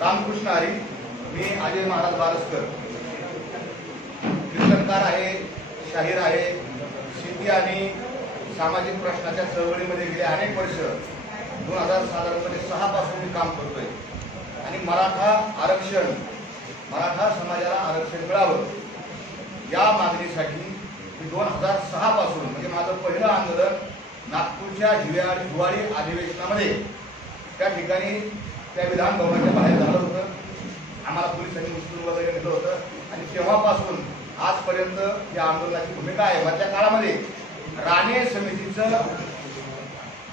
रामकृष्ण हरी, मी अजय महाराज बारसकर, कीर्तनकार आहे, शाहीर आहे. शेती आणि सामाजिक प्रश्नाच्या चळवळीमध्ये गेले अनेक वर्ष 2006 पासून मी काम करतोय आणि मराठा समाजाला आरक्षण मिळावं या मागणीसाठी 2006 पासून म्हणजे माझं पहिलं आंदोलन नागपूरच्या हिवाळी अधिवेशनामध्ये त्या ठिकाणी त्या विधान भवनाच्या बाहेर झालं होतं. आम्हाला पोलिसांनी उचलून वगैरे नेलं होतं आणि तेव्हापासून आजपर्यंत या आंदोलनाची भूमिका आहे. मधल्या काळामध्ये राणे समितीचं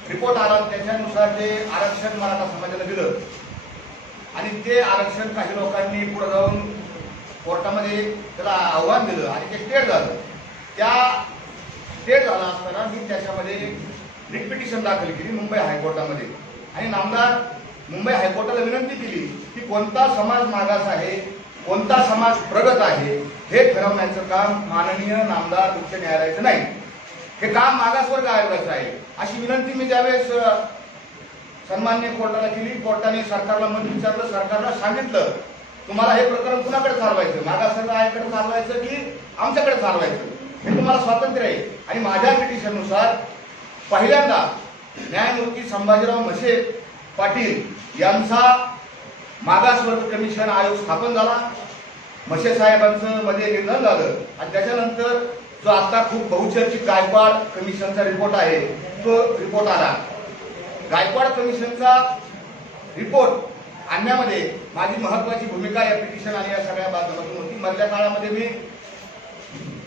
रिपोर्ट आला, त्याच्यानुसार ते आरक्षण मराठा समाजाला दिलं आणि ते आरक्षण काही लोकांनी पुढे जाऊन कोर्टामध्ये त्याला आव्हान दिलं आणि ते स्टेट झालं. त्या स्टेट झाला असताना मी त्याच्यामध्ये रिट पिटिशन दाखल केली मुंबई हायकोर्टामध्ये आणि नामदार मुंबई हायकोर्टाला विनंती केली की कोणता समाज मागास आहे, कोणता समाज प्रगत आहे हे ठरवण्याचं काम माननीय नामदार उच्च न्यायालयाचं नाही, हे काम मागासवर्ग आयोगाचं आहे. अशी विनंती मी त्यावेळेस सन्माननीय कोर्टाला केली. कोर्टाने सरकारला मत विचारलं, सरकारला सांगितलं तुम्हाला हे प्रकरण कुणाकडे चालवायचं, मागासवर्ग आयोगाकडे चालवायचं की आमच्याकडे चालवायचं, हे तुम्हाला स्वातंत्र्य आहे. आणि माझ्या पिटिशननुसार पहिल्यांदा न्यायमूर्ती संभाजीराव म्हसे पाटील यांचा मागासवर्ग कमिशन आयोग स्थापन झाला. म्हसे साहेबांचं मध्ये निधन झालं आणि त्याच्यानंतर जो आता खूप बहुचर्चित गायकवाड कमिशनचा रिपोर्ट आहे तो रिपोर्ट आला. गायकवाड कमिशनचा रिपोर्ट आणण्यामध्ये माझी महत्वाची भूमिका या पिटिशन आणि या सगळ्या बाबतीमध्ये होती. मधल्या काळामध्ये मी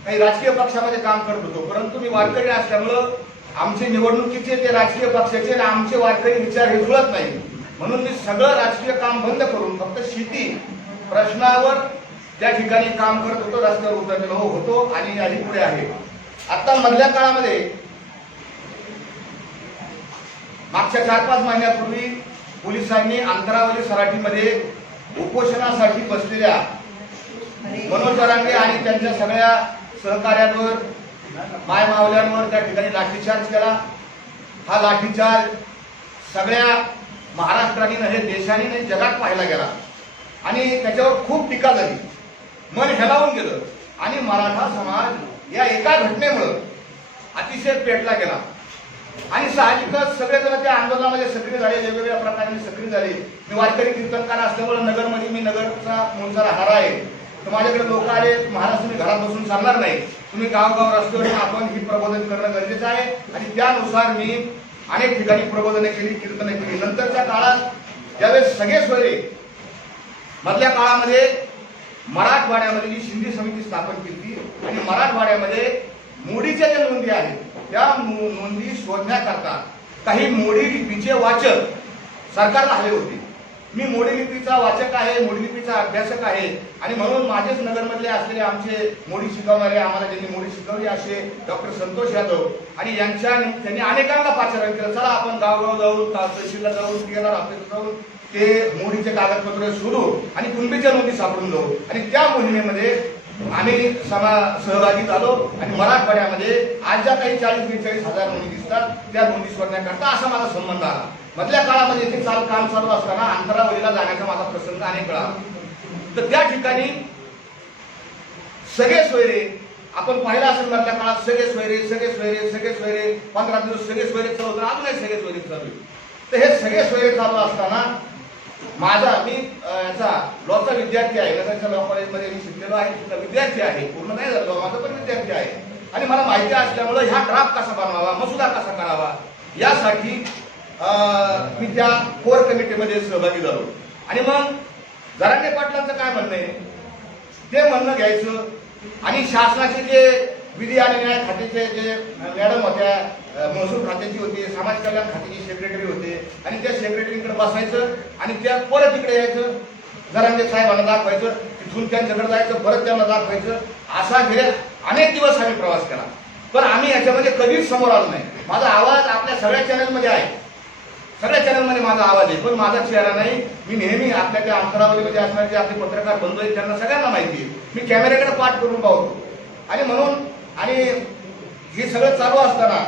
काही राजकीय पक्षामध्ये काम करत होतो, परंतु मी वारकरी असल्यामुळं आमचे निवडणुकीचे ते राजकीय पक्षाचे आणि आमचे वारकरी विचार हे जुळत नाही, म्हणून मी सगळं राजकीय काम बंद करून फक्त शेती प्रश्नावर त्या ठिकाणी काम करत होतो, रस्त्यावर उतरलेलो होतो आणि आधी पुढे आहे. आता मधल्या काळामध्ये मागच्या 4-5 महिन्यापूर्वी पोलिसांनी अंतरावली सराटीमध्ये उपोषणासाठी बसलेल्या मनोज जरांगे आणि त्यांच्या सगळ्या सहकार्यांवर, मायमावल्यांवर त्या ठिकाणी लाठीचार्ज केला. हा लाठीचार्ज सगळ्या महाराष्ट्राने नव्हे, देशाने नाही, जगात पाहिला गेला आणि त्याच्यावर खूप टीका झाली, मन हेलावून गेलं आणि मराठा समाज या एका घटनेमुळे अतिशय पेटला गेला आणि साहजिकच सगळेजण त्या आंदोलनामध्ये सक्रिय झाले, वेगवेगळ्या प्रकारे सक्रिय झाले. मी वारकरी कीर्तनकार असल्यामुळे नगरमध्ये मी नगरचा मूळचा राहणारा आहे, तर माझ्याकडे लोक आले, महाराज तुम्ही घरात बसून चालणार नाही, तुम्ही गावगाव रस्त्यावर आपण ही प्रबोधन करणं गरजेचं आहे आणि त्यानुसार मी अनेक ठिकाणी प्रबोधने केली, कीर्तने केली. नंतरच्या काळात ज्यावेळेस सगळे सोयरे मधल्या काळामध्ये मराठवाड्यामध्ये जी शिंदे समिती स्थापन केली आणि मराठवाड्यामध्ये मोडीच्या ज्या नोंदी आहेत त्या नोंदी शोधण्याकरता काही मोडी लिपीचे वाचक सरकारला हवे होते. मी मोडी लिपीचा वाचक आहे, मोडी लिपीचा अभ्यासक आहे आणि म्हणून माझेच नगरमधले असलेले आमचे मोडी शिकवणारे, आम्हाला ज्यांनी मोडी शिकवली असे डॉक्टर संतोष यादव आणि त्यांनी अनेकांना पाचारण केलं, चला आपण गावगाव जाऊन, तहसीलला जाऊन, TLR ऑफिसला जाऊन ते मोडीचे कागदपत्र शोधू आणि कुणबीच्या नोंदी सापडून जाऊ. आणि त्या मोहिमेमध्ये आम्ही सहभागी झालो आणि मराठवाड्यामध्ये आज ज्या काही 40-42 हजार नोंदी दिसतात त्या नोंदी शोधण्याकरता असा माझा संबंध आला. मधल्या काळामध्ये ते काम चालू असताना अंतरावलीला जाण्याचा माझा प्रसंग अनेक वेळा, तर त्या ठिकाणी सगळे सोयरे आपण पाहिला असेल मधल्या काळात सगळे सोयरे 15 दिवस सगळे सोयरे चालू होते, अजूनही सगळे सोयरे चालू. तर हे सगळे सोयरे चालू असताना मी याचा लॉचा विद्यार्थी आहे, नगरच्या लॉ कॉलेजमध्ये मी शिकलेलो आहे, विद्यार्थी आहे, पूर्ण नाही झालो, माझा पण विद्यार्थी आहे आणि मला माहिती असल्यामुळे ह्या ड्राफ्ट कसा बनवावा, मसुदा कसा करावा यासाठी मी त्या कोर कमिटीमध्ये सहभागी झालो. आणि मग जरांगे पाटलांचं काय म्हणणं आहे ते म्हणणं घ्यायचं आणि शासनाचे जे विधी आणि न्याय खात्याचे जे मॅडम होत्या, महसूल खात्याची होती, समाज कल्याण खात्याची सेक्रेटरी होते आणि त्या सेक्रेटरीकडे बसायचं आणि त्या परत इकडे यायचं, जरांगे साहेबांना दाखवायचं, तिथून त्यांच्याकडे जायचं, परत त्यांना दाखवायचं, असा गेले अनेक दिवस आम्ही प्रवास केला. पण आम्ही याच्यामध्ये कधीच समोर आलो नाही. माझा आवाज आपल्या सगळ्या चॅनलमध्ये आहे, सगळ्या चॅनलमध्ये माझा आवाज आहे, पण माझा चेहरा नाही. मी नेहमी आपल्या त्या अंतरावलीमध्ये असणारे जे आपले पत्रकार बंधू आहेत त्यांना सगळ्यांना माहिती आहे, मी कॅमेऱ्याकडे पाठ करून पाहतो. आणि म्हणून आणि हे सगळं चालू असताना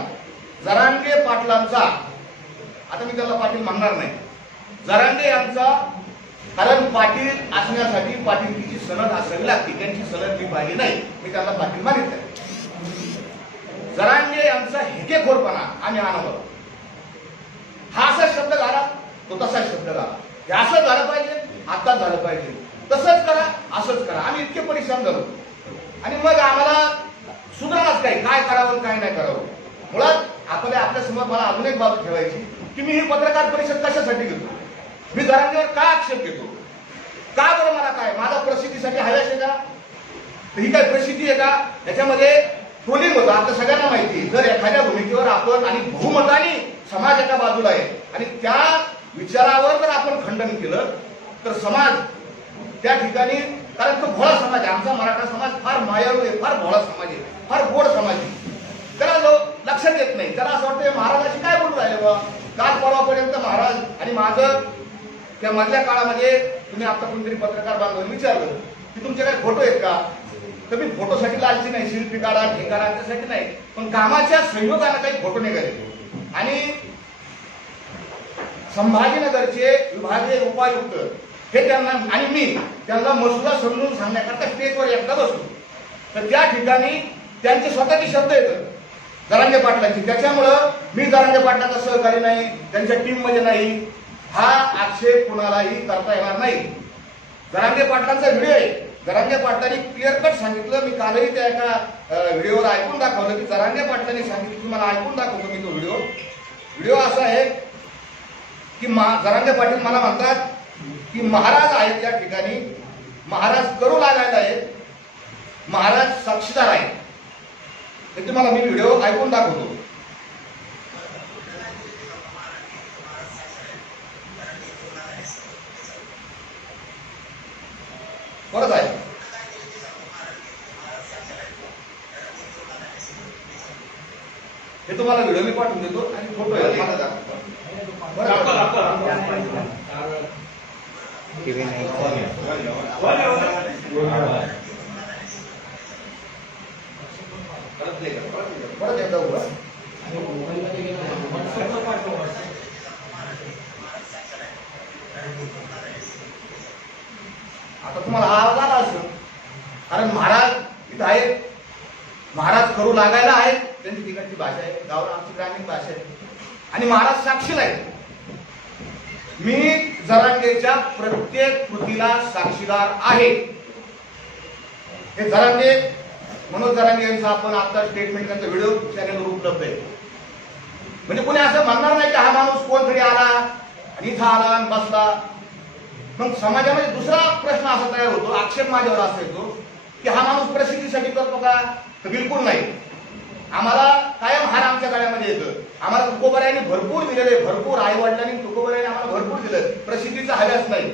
जरांगे पाटलांचा आता मी त्याला पाटील म्हणणार नाही. जरांगे यांचा, कारण पाटील असण्यासाठी पाटीलकीची सनद असावी लागते, त्यांची सनद मी पाहिली नाही, मी त्यांना पाटील मानित नाही. जरांगे यांचा हेकेखोरपणा आम्ही आणवं, हा असा शब्द घाला, तो तसा शब्द घाला, हे असं झालं पाहिजे, आता झालं पाहिजे, तसंच करा, असंच करा. आम्ही इतके परेशान झालो आणि मग आम्हाला सुधारणाच काय करावं काय नाही करावं. मुळात आपल्या समोर मला अजून एक बाब ठेवायची की मी ही पत्रकार परिषद कशासाठी घेतो, मी जरांगेवर का आक्षेप घेतो, का बरं, मला काय, माझा प्रसिद्धीसाठी हव्यास आहे का, ही काय प्रसिद्धी आहे का, त्याच्यामध्ये ट्रोलिंग होतं. आता सगळ्यांना माहिती, जर एखाद्या भूमिकेवर आपण आणि बहुमताने समाज एका बाजूला आहे आणि त्या विचारावर जर आपण खंडन केलं तर समाज त्या ठिकाणी, कारण तो भोळा समाज आहे, आमचा मराठा समाज फार मायाळू आहे, फार भोळा समाज आहे, फार गोड समाज आहे. त्याला जो लक्षात येत नाही, त्याला असं वाटतं महाराजाशी काय बोलू राहिले बा, काल परवापर्यंत महाराज. आणि माझं त्या मधल्या काळामध्ये तुम्ही आता कोणतरी पत्रकार बांधवांनी विचारलं की तुमचे काही फोटो आहेत का, तर मी फोटोसाठी लालची नाही, शिल्पी काढा ठेकाणा त्यासाठी नाही, पण कामाच्या संयोगाने काही फोटो निघाले. आणि संभाजीनगरचे विभागीय उपायुक्त हे त्यांना आणि मी त्यांना मसुदा समजून सांगण्याकरता स्टेजवर एकदा बसलो, तर त्या ठिकाणी त्यांचे स्वतःचे शब्द येतात जरांगे पाटलांची. त्याच्यामुळं मी जरांगे पाटलांचा सहकारी नाही, त्यांच्या टीम मध्ये नाही, हा आक्षेप कुणालाही करता येणार नाही. जरांगे पाटलांचा व्हिडिओ आहे, जरांगे पाटलांनी क्लिअर कट सांगितलं, मी कालही त्या एका व्हिडिओवर ऐकून दाखवलं की जरांगे पाटलांनी सांगितलं, तुम्हाला ऐकून दाखवतो मी तो व्हिडिओ असा आहे की जरांगे पाटील मला म्हणतात की महाराज आहेत या ठिकाणी, महाराज करू लागायला आहेत, महाराज साक्षीदार आहेत. ते तुम्हाला मी व्हिडिओ ऐकून दाखवतो. परत आहे, हे तुम्हाला व्हिडिओ मी पाठवून देतो आणि फोटो आहे मला दाखवतो. परत एकदा उभा. आता तुम्हाला हा आवाज आला असेल, कारण महाराज इथं आहेत, महाराज करू लागायला आहेत, त्यांची तिकडची भाषा आहे, गावाला आमची ग्रामीण भाषा आहे, आणि महाराज साक्षीला आहेत. मी जरांगेच्या प्रत्येक कृतीला साक्षीदार आहे. हे जरांगे, मनोज जरांगे यांचा आपण आता स्टेटमेंट त्यांचा व्हिडिओ चॅनलवर उपलब्ध आहे. म्हणजे कोणी असं म्हणणार नाही की हा माणूस कोणतरी आला आणि इथं आला आणि बसला. मग समाजामध्ये दुसरा प्रश्न असा तयार होतो, आक्षेप माझ्यावर असा येतो की हा माणूस प्रसिद्धीसाठी करतो का, तर बिलकुल नाही. आम्हाला कायम हार आमच्या गळ्यामध्ये येतं. आम्हाला तुकोबरायांनी भरपूर दिलेले, भरपूर आई वडिलांनी तुकोबरायांनी आम्हाला भरपूर दिलं. प्रसिद्धीचा हव्यास नाही,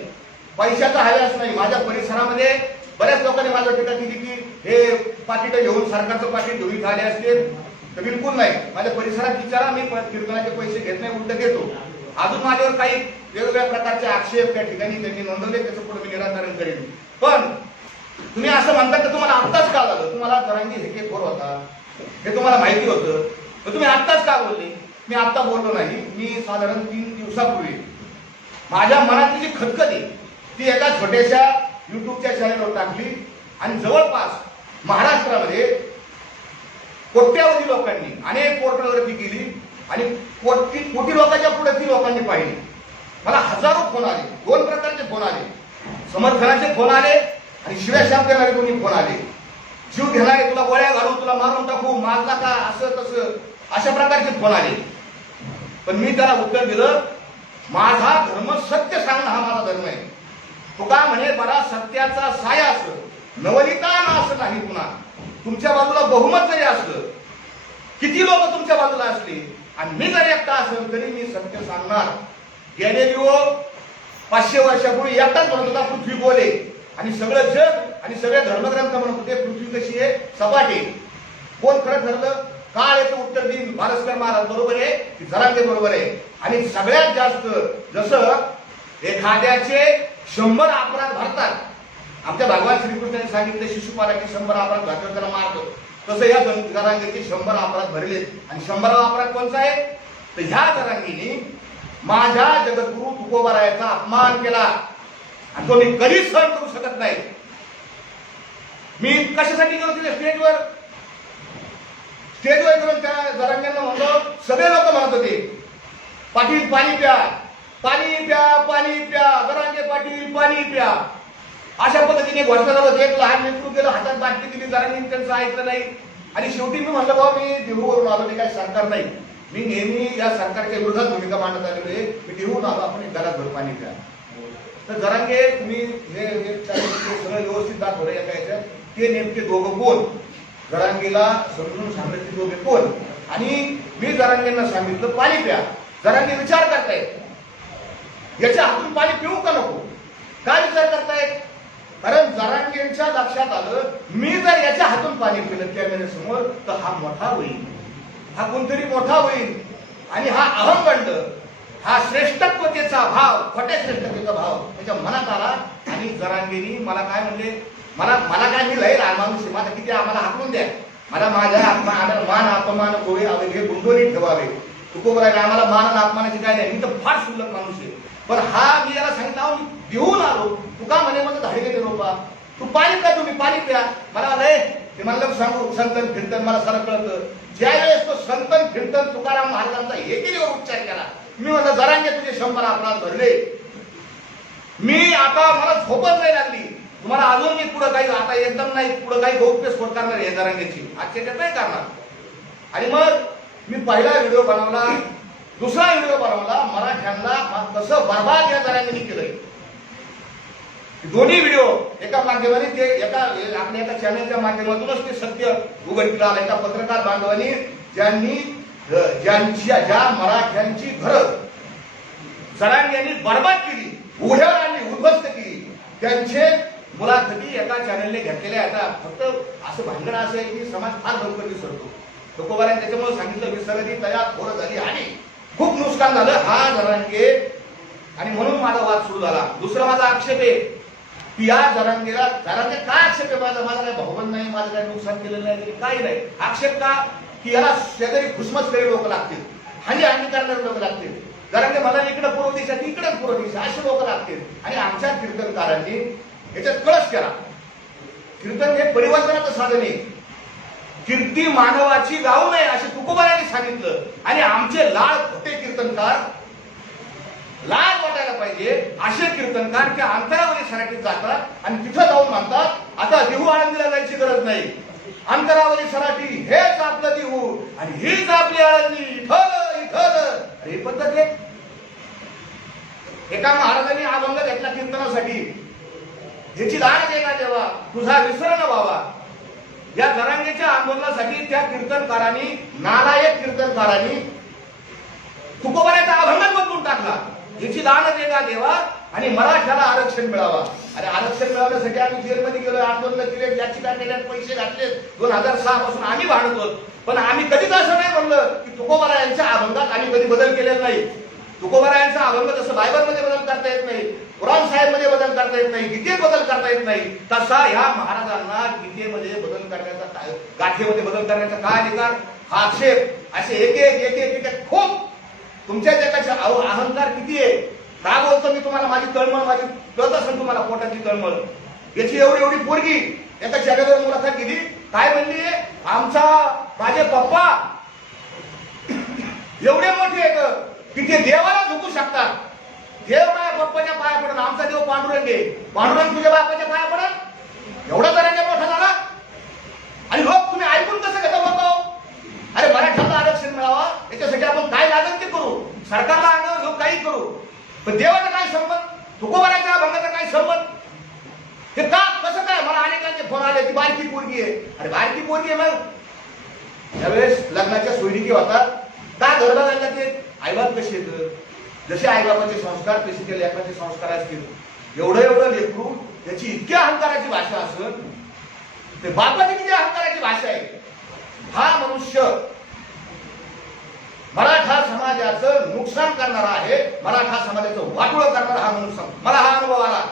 पैशाचा हव्यास नाही. माझ्या परिसरामध्ये बऱ्याच लोकांनी माझ्यावर टीका केली की हे पाकिट घेऊन, सरकारचं पाकिट घेऊन आले असतील, तर बिलकुल नाही. माझ्या परिसरात विचारा, मी कीर्तनाचे पैसे घेत नाही, उलट घेतो. अजून माझ्यावर काही वेगवेगळ्या प्रकारचे आक्षेप त्या ठिकाणी त्यांनी नोंदवले, त्याचं पुढे मी निराकरण करेन. पण तुम्ही असं म्हणता की तुम्हाला आत्ताच का झालं, तुम्हाला जरांगे हेकेखोर होता हे तुम्हाला माहिती होतं, तर तुम्ही आत्ताच का बोलले. मी आत्ता बोललो नाही, मी साधारण 3 दिवसापूर्वी माझ्या मनातली जी खतखत आहे ती एका छोट्याशा युट्यूबच्या चॅनलवर टाकली आणि जवळपास महाराष्ट्रामध्ये कोट्यावधी लोकांनी अनेक पोर्टलवरती गेली आणि कोटी लोकांच्या पुढे ती लोकांनी पाहिली. मला हजारो फोन आले, 2 प्रकारचे फोन आले, समर्थनाचे फोन आले आणि शिव्या शाप देणारे दोन्ही फोन आले. जीव घेणारे, तुला गोळ्या घालू, तुला मारून टाकू, मारला का, असं तसं, अशा प्रकारचे फोन आले. पण मी त्याला उत्तर दिलं, माझा धर्म सत्य सांगणं हा माझा धर्म आहे. तुका म्हणे बरा सत्याचा साया असं, नवलिता ना असं नाही. पुन्हा तुमच्या बाजूला बहुमत जरी असलं, किती लोक तुमच्या बाजूला असले आणि मी जरी एकटा असेल तरी मी सत्य सांगणार. गॅलिलिओ 500 वर्षापूर्वी एकटाच म्हणत होता पृथ्वी बोले, आणि सगळं जग आणि सगळे धर्मग्रंथ म्हणत होते पृथ्वी कशी आहे, सपाटी. कोण खरं ठरलं, काळ याचं उत्तर देईल, भालस्कर महाराज बरोबर आहे की जरांगे बरोबर आहे. आणि सगळ्यात जास्त जसं एखाद्याचे 100 अपराध भरतात, आमच्या भगवान श्रीकृष्णाने सांगितले शिशुपालाचे 100 अपराध घातल्यावर त्याला मारतो, तसं या जरांगेचे 100 अपराध भरले. आणि 100वा अपराध कोणता आहे, तर ह्या जरांगीने माझ्या जगद्गुरु तुकोबारायाचा अपमान केला आणि तो मी कधीच सहन करू शकत नाही. मी कशासाठी गेलो तिथे स्टेजवर करून त्या जरांग्यांना म्हणतो, सगळे लोक म्हणत होते पाटील पाणी प्या, पाणी प्या, पाणी प्या, जरांगे पाटील पाणी प्या, अशा पद्धतीने घोषणा करत. एक लहान लेकरू गेलं, हातात बाटली दिली, जरांगे त्यांचं ऐकलं नाही. आणि शेवटी मी म्हणलं, बाबा मी देहूवरून आलो, मी काही सरकार नाही, मी नेहमी या सरकारच्या विरोधात भूमिका मांडत आलेलो आहे, मी देहून आलो, आपण घरात पाणी प्या. तर जरांगे तुम्ही हे सगळं व्यवस्थित दाखवलं या काय ते नेमके दोघं कोण, जरांगेला समजून सांगितलं की दोघे कोण. आणि मी जरांगेंना सांगितलं पाणी प्या. जरांगे विचार करतायत याच्या हातून पाणी पिऊ का नको. काय विचार करतायत, कारण जरांगेंच्या लक्षात आलं मी जर याच्या हातून पाणी पिलं कॅमेऱ्यासमोर तर हा मोठा होईल, हा कोणतरी मोठा होईल. आणि हा अहंगंड, हा श्रेष्ठत्वतेचा भाव, खोट्या श्रेष्ठतेचा भाव त्याच्या मनात आला. आणि जरांगेनी मला काय म्हणले, मला काय, मी लय लहान माणूस आहे, माझा किती आम्हाला हाकलून द्या, मला माझ्या मान अपमान होवे हे गुंडोनी ठेवावे. तुकोबारायला आम्हाला मान अपमानाची काय नाही, मी तर फार शुल्लक माणूस आहे. पण हा मी याला सांगितलं मी देऊन आलो, तू का म्हणे माझं धाडे गेले रोपा, तू पाणी प्या, तुम्ही पाणी प्या. मला लय ते मला सांगू संतन कीर्तन मला सारं कळतं. ज्यावेळेस तो संतन कीर्तन तुकाराम महाराजांचा एकेरीवर उच्चार केला, मी म्हणलं जरांगे तुझे 100 अपराध भरले, मी आता मला झोपच नाही लागली. तुम्हाला अजून मी पुढे काही आता एकदम नाही पुढे काही गौप्यस्फोट करणार आहे जरांगेची, आजच्या नाही करणार. आणि मग मी पहिला व्हिडिओ बनवला, दुसरा व्हिडिओ बनवला, मराठ्यांना कसं बर्बाद या जरांगेने केलंय. दोन्ही व्हिडिओ एका माध्यमाने ते आपल्या एका चॅनलच्या माध्यमातूनच ते सत्य उघडकीला आलं. एका पत्रकार बांधवांनी ज्या मराठ्यांची घरं जरांगेंनी बर्बाद केली, उघड्यावर आणली, उद्ध्वस्त केली, त्यांचे मुलाखती एका चॅनलने घेतलेल्या. आता फक्त असं भांगड असं आहे की समाज फार लवकर विसरतो. तुकोबाराने त्याच्यामुळे सांगितलं विसरली तयार थोडं झाली आणि खूप नुकसान झालं हा जरांगे. आणि म्हणून माझा वाद सुरू झाला. दुसरा माझा आक्षेप आहे की या जरांगे काय आक्षेप आहे माझा काही भावबंद नाही, माझं काही नुकसान केलेलं नाही, काही नाही. आक्षेप का की याला शेजारी खुसमसलेले लोक लागतील, हानी करणारे लोक लागतील. जरांगे मला इकडे पूर्व दिशा इकडे पूर्व दिशा असे लोक लागतील. आणि आमच्या कीर्तनकारांनी याच्यात कळस केला. कीर्तन हे परिवर्तनाचं साधन आहे, कीर्ती मानवाची गाऊ नये असे तुकोबारांनी सांगितलं. आणि आमचे लाल खोटे कीर्तनकार लाल वाटायला पाहिजे असे कीर्तनकार त्या अंतरावरी सराटीत जातात आणि तिथं जाऊन म्हणतात आता देहू आळंदीला जायची गरज नाही, अंतरावरी सराटी हेच आपलं देहू आणि हीच आपली आळंदी, इथं इथं. हे पद्धत आहे. एका महाराजांनी अभंग घेतला कीर्तनासाठी, ह्याची दान देणार जेव्हा तुझा विसर न व्हावा. या जरांगेच्या आंदोलनासाठी त्या कीर्तनकारांनी, नालायक कीर्तनकारांनी तुकोबाराचा अभंगच बदलून टाकला. याची दान देगा देवा आणि मराठ्याला आरक्षण मिळावा. आणि आरक्षण मिळवण्यासाठी आम्ही जेलमध्ये गेलो, आंदोलन केले, याचिका केल्यात, पैसे घातले. 2006 पासून आम्ही भांडतो. पण आम्ही कधीच असं नाही म्हणलं की तुकोबारा यांच्या अभंगात आम्ही कधी बदल केलेला नाही. तुकोबारा यांचा अभंग जसं बायबलमध्ये बदल करता येत नाही, कुराण साहेब मध्ये बदल करता येत नाही, गीतेत बदल करता येत नाही, तसा ह्या महाराजांना गीतेमध्ये बदल करण्याचा, गाठेमध्ये बदल करण्याचा काय अधिकार, हा आक्षेप असे एक एक एक एक खूप तुमच्या जगाचे अहंकार किती आहे. का बोलतो मी तुम्हाला, माझी तळमळ माझी कळत असेल तुम्हाला, पोटाची तळमळ. याची एवढी एवढी पोरगी एका चॅनलवर मुलाखत गेली, काय म्हणली, माझे पप्पा एवढे मोठे आहेत की ते देवाला झुकू शकतात. देव माझ्या पप्पाच्या पाया पडून, आमचा देव पांडुरंग आहे, पांडुरंग तुझ्या बापाच्या पाया पडत. एवढा जरांगे मोठा झाला आणि लोक तुम्ही ऐकून कसं घेता बोलतो. अरे मराठ्याला आरक्षण मिळावा याच्यासाठी आपण काय लागेल ते करू, सरकारला अंगावर घेऊन काही करू, पण देवाचा काय संबंध, तुकोबाराच्या अभंगाचा काय संबंध, हे का कसं काय. मला अनेकांचे फोन आले ती बारकी पोरगी आहे. अरे बारकी पोरगी आहे, मग त्यावेळेस लग्नाच्या सोयीकी होतात का घरला जायला ते आईबाप कसे येतं, जसे आईबापाचे संस्कार तसे ते लेकराचे संस्कार असतील. एवढं एवढं लेकरू त्याची इतक्या अहंकाराची भाषा असेल, ते बापाची किती अहंकाराची भाषा आहे. हा मनुष्य मराठा समाजाचं नुकसान करणारा आहे, मराठा समाजाचं वाटोळ करणारा हा मनुष्य. मला हा अनुभव आला.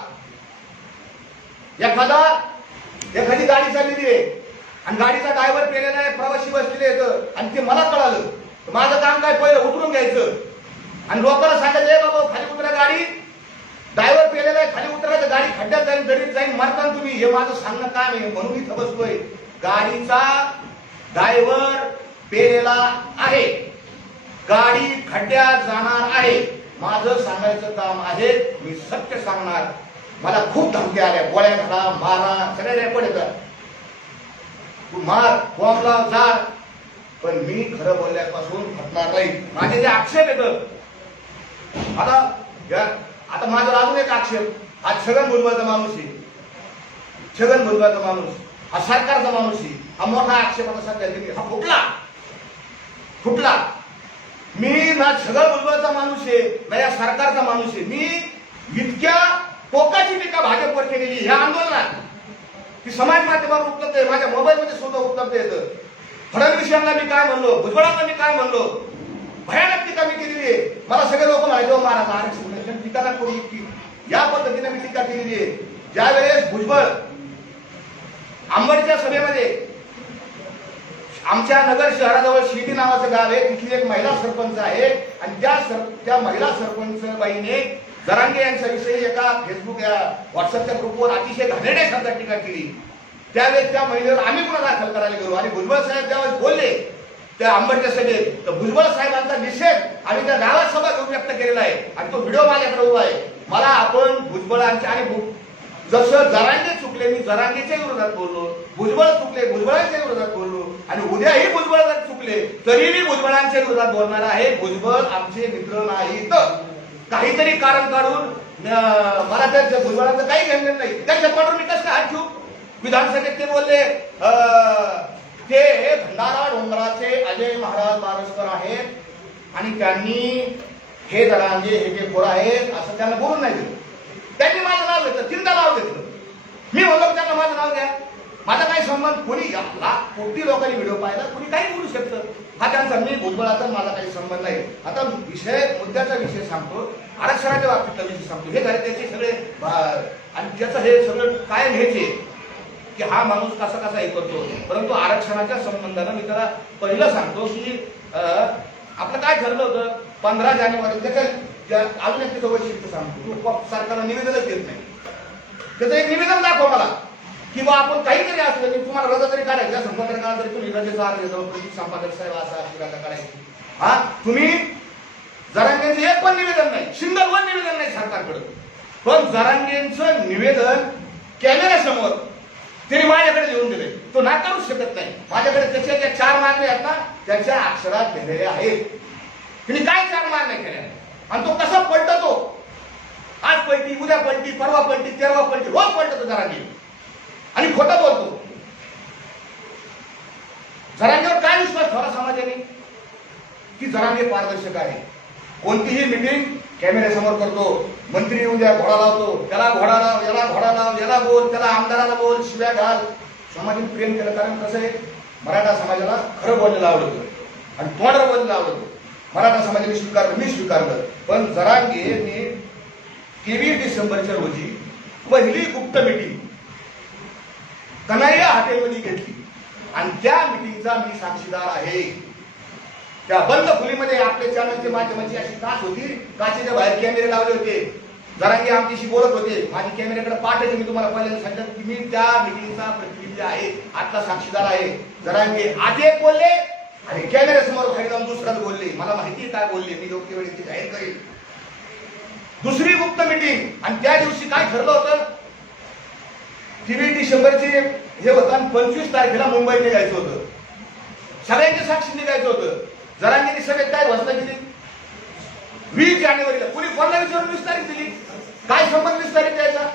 एखादी गाडी चाललेली आहे आणि गाडीचा ड्रायव्हर पेलेला आहे, प्रवासी बसलेले आहेत आणि ते मला कळालं. माझं काम काय, पहिलं उतरून घ्यायचं आणि लोकांना सांगायचं "ए बाबा खाली उतरा गाडी, ड्रायव्हर पेलेला आहे, खाली उतरा तर गाडी खड्ड्यात जाईल, दरीत जाईल, मारता तुम्ही." हे माझं सांगणं काम आहे, म्हणून इथं बसतोय. गाडीचा ड्रायव्हर पेलेला आहे, गाडी खड्ड्यात जाणार आहे, माझं सांगायचं काम आहे. मी सत्य सांगणार. मला खूप धमक्या आल्या, गोळ्या घाला, मारा, सगळ्या रेकॉर्ड येतात. तू मार, बॉम्बला जा, पण मी खरं बोलल्यापासून हटणार नाही. माझे जे आक्षेप येतं, आता माझ्यावर अजून एक आक्षेप, हा छगन भुजबळचा माणूस आहे, छगन भुजबळचा माणूस, हा सरकारचा माणूस आहे, हा मोठा आक्षेप आता सध्या हा फुटला. मी ना छगन भुजबळचा माणूस आहे ना या सरकारचा माणूस आहे. मी इतक्या टोकाची टीका भाजपवर केलेली ह्या आंदोलनात, ती समाज माध्यमावर उपलब्ध आहे, माझ्या मोबाईलमध्ये सुद्धा उपलब्ध येतं. फडणवीसांना मी काय म्हणलो, भुजबळांना मी काय म्हणलो, भयानक टीका मी केलेली आहे. मला सगळे लोक म्हणायचे महाराज आरक्षण टीका ना करू इतकी, या पद्धतीने मी टीका केलेली आहे. ज्यावेळेस भुजबळ आंबडच्या सभेमध्ये, आमच्या नगर शहराजवळ शिर्डी नावाचं गाव आहे, तिथली एक महिला सरपंच आहे आणि त्या महिला सरपंच बाईने जरांगे यांच्याविषयी एका फेसबुक या व्हॉट्सअपच्या ग्रुपवर अतिशय घाणेरड्या शब्दात टीका केली. त्यावेळेस त्या महिलेवर आम्ही गुन्हा दाखल करायला गेलो आणि भुजबळ साहेब ज्यावेळेस बोलले त्या आंबडच्या सभेत, तर भुजबळ साहेबांचा निषेध आम्ही त्या गावात सभा व्यक्त केलेला आहे आणि तो व्हिडिओ माझ्याकडे उभा आहे. मला आपण भुजबळांच्या आणि जसं जरांगे चुकले, मी जरांगेच्या विरोधात बोललो, भुजबळ चुकले, भुजबळांच्या विरोधात बोललो आणि उद्याही भुजबळ जर चुकले तरी मी भुजबळांच्या विरोधात बोलणार आहे. भुजबळ आमचे मित्र नाहीत. काहीतरी कारण काढून मला त्या भुजबळांचं काही घेणं नाही. त्यांच्या पाठवून मी कसं काय हात ठेवू? विधानसभेत ते बोलले ते भंडारा डोंगराचे अजय महाराज बारसकर आहेत आणि त्यांनी हे जरांगे हे जे पोरं आहेत असं त्यांना बोलून नाही दिलं. त्यांनी माझं नाव घेतलं, तीनदा नाव घेतलं. मी म्हणलो त्यांना माझं नाव द्या, माझा काही संबंध. कोणी कोटी लोकांनी व्हिडिओ पाहिला, कोणी काही बोलू शकतं. हा त्यांचा, मी भुजबळाचा माझा काही संबंध नाही. आता मुद्द्याचा विषय सांगतो, आरक्षणाच्या बाबतीतला विषय सांगतो. हे झाले त्याचे सगळे आणि त्याचं हे सगळं कायम हेच आहे की हा माणूस कसा कसा हे करतो. परंतु आरक्षणाच्या संबंधानं मी त्याला पहिलं सांगतो की आपलं काय ठरलं होतं 15 जानेवारी, त्याचं अजून एक त्याचं वैशिष्ट्य सांगतो. तू सरकारला निवेदनच देत नाही, त्याचं एक निवेदन दाखव मला किंवा आपण काहीतरी असलं की तुम्हाला रजा तरी काढायची असेल, पत्रकाराला तरी तुम्ही रजेचा अर्ज देतो, प्रदीप संपादक साहेब असा रजा काढायची. हा तुम्ही जरांगेंचं एक पण निवेदन नाही, सिंगल वन निवेदन नाही सरकारकडे. पण जरांगेंचं निवेदन कॅमेऱ्यासमोर त्यांनी माझ्याकडे लिहून दिले, तो नाकारूच शकत नाही. माझ्याकडे त्याच्या ज्या 4 मागण्या आहेत ना त्याच्या अक्षरात लिहिलेल्या आहेत. त्यांनी काय 4 मागण्या केल्या आणि तो कसा पलटतो, आज पलटी, उद्या पलटी, परवा पलटी, तेरवा पलटी, रोज पलटतो जरांगे आणि खोटं बोलतो. जरांगेवर काय विश्वास ठेवला समाजाने की जरांगे पारदर्शक आहे. कोणतीही मीटिंग कॅमेऱ्यासमोर करतो, मंत्री येऊन द्या घोडा लावतो, त्याला घोडा लाव, याला घोडा लाव, याला बोल, त्याला आमदाराला बोल, शिव्या घाल. समाजाने प्रेम केलं, कारण कसं आहे, मराठा समाजाला खरं बोललेलं आवडतं आणि तोंडावर बोललेलं आवडतं. मराठा समाजाने स्वीकारलं, मी स्वीकारलं. पण जरांगेने 23 डिसेंबरच्या रोजी पहिली गुप्त मीटिंग कन्हैया हॉटेलमध्ये घेतली आणि त्या मीटिंगचा मी साक्षीदार आहे. त्या बंद खोलीमध्ये आपल्या चॅनलच्या माध्यमाची अशी काच होती, काचेच्या बाहेर कॅमेरे लावले होते. जरांगे आमच्याशी बोलत होते, माझी कॅमेऱ्याकडे पाठ आहे. मी तुम्हाला पहिल्यांदा सांगितलं की मी त्या मीटिंगचा प्रतिनिधी आहे, आजचा साक्षीदार आहे. जरांगे आधी एक बोलले आणि कॅमेऱ्यासमोर खाली जाऊन दुसराच बोलले. मला माहिती काय बोलले, मी योग्य वेळी ते जाहीर करेल. दुसरी गुप्त मीटिंग आणि त्या दिवशी काय ठरलं होतं, 23 डिसेंबरचे हे होतं आणि 25 तारखेला मुंबईत निघायचं होतं. सगळ्यांच्या साक्षी निघायचं होतं. जरांगेंनी सगळ्यात काय घोषणा केली, 20 जानेवारीला. कुणी कोणाला विचारून 20 तारीख दिली, काय संबंध 20 तारीख द्यायचा.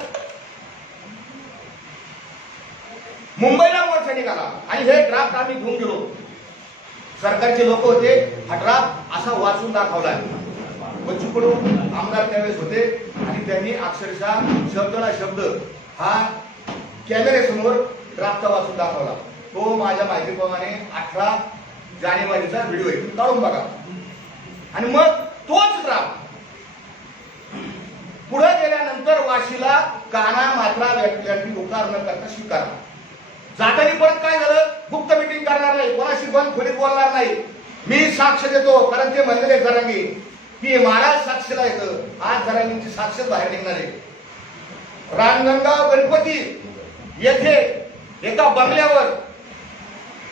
मुंबईला मोर्चा निघाला आणि हे ड्राफ्ट आम्ही घेऊन गेलो. सरकारचे लोक होते, हा ड्राफ्ट असा वाचून दाखवला. बच्चू कडू आमदार त्यावेळेस होते आणि त्यांनी अक्षरशः शब्द ना शब्द हा कॅमेऱ्यासमोर ड्राफ्ट वाचून दाखवला. तो माझ्या माहितीप्रमाणे 18 जानेवारीचा व्हिडिओ आहे, काढून बघा. आणि मग तोच ड्राफ्ट पुढे गेल्यानंतर वाशीला काना मात्रा व्यक्ती उकार न करता स्वीकारला. जातानी परत काय झालं, गुप्त मीटिंग करणार नाही, कोणाशी बंद खोलीत बोलणार नाही, मी साक्ष देतो. कारण ते म्हणलेले जरांगे की महाराज साक्षीला येतं, आज जरांगींची साक्षीच बाहेर निघणार आहे. रांजणगाव गणपती येथे एका बंगल्यावर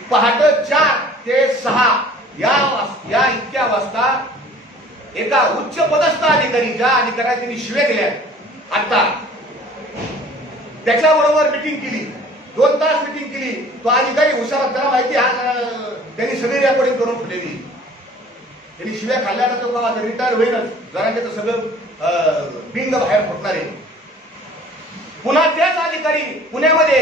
पहाटे 4 ते 6 या इतक्या वाजता एका उच्च पदस्थ अधिकारी, ज्या अधिकाऱ्याने त्यांनी शिव्या दिल्या आता, त्याच्याबरोबर मिटिंग केली, 2 तास मिटिंग केली. तो अधिकारी हुशार, त्याला माहिती त्यांनी सगळी रेकॉर्डिंग करून ठेवलेली. त्यांनी शिव्या खाल्ल्यानं तो का रिटायर होईलच, जरा त्याचं सगळं बिंग बाहेर फुटणार आहे. पुन्हा त्याच अधिकारी पुण्यामध्ये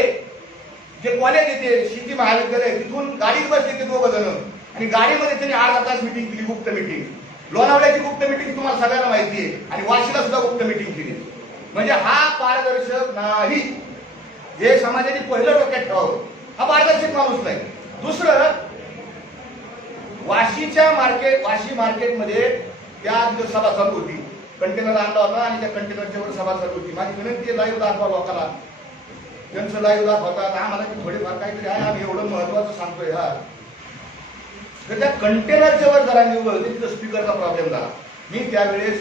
जे कॉलेज येते शेती महाविद्यालय, तिथून गाडीत बसले ते 2 जण आणि गाडीमध्ये त्यांनी 8 तास मिटिंग केली, गुप्त मिटिंग. लोणावळ्याची गुप्त मिटिंग तुम्हाला सगळ्यांना माहिती आहे आणि वाशीला सुद्धा गुप्त मिटिंग केली. म्हणजे हा पारदर्शक नाही, हे समाजाने पहिलं डोक्यात ठेवावं. हा पारदर्शक माणूस नाही. दुसरं, वाशी मार्केटमध्ये त्या सभा चालू होती, कंटेनर आणला होता आणि त्या कंटेनरच्या वर सभा चालू होती. माझी विनंती आहे, लाईव्ह दाखवा लोकांना, त्यांचं लाईव्ह दाखवतात. आम्हाला की थोडेफार काहीतरी आहे, आम्ही एवढं महत्वाचं सांगतोय. तर त्या कंटेनरच्या वर जरा निवड होती, तिथं स्पीकरचा प्रॉब्लेम झाला. मी त्यावेळेस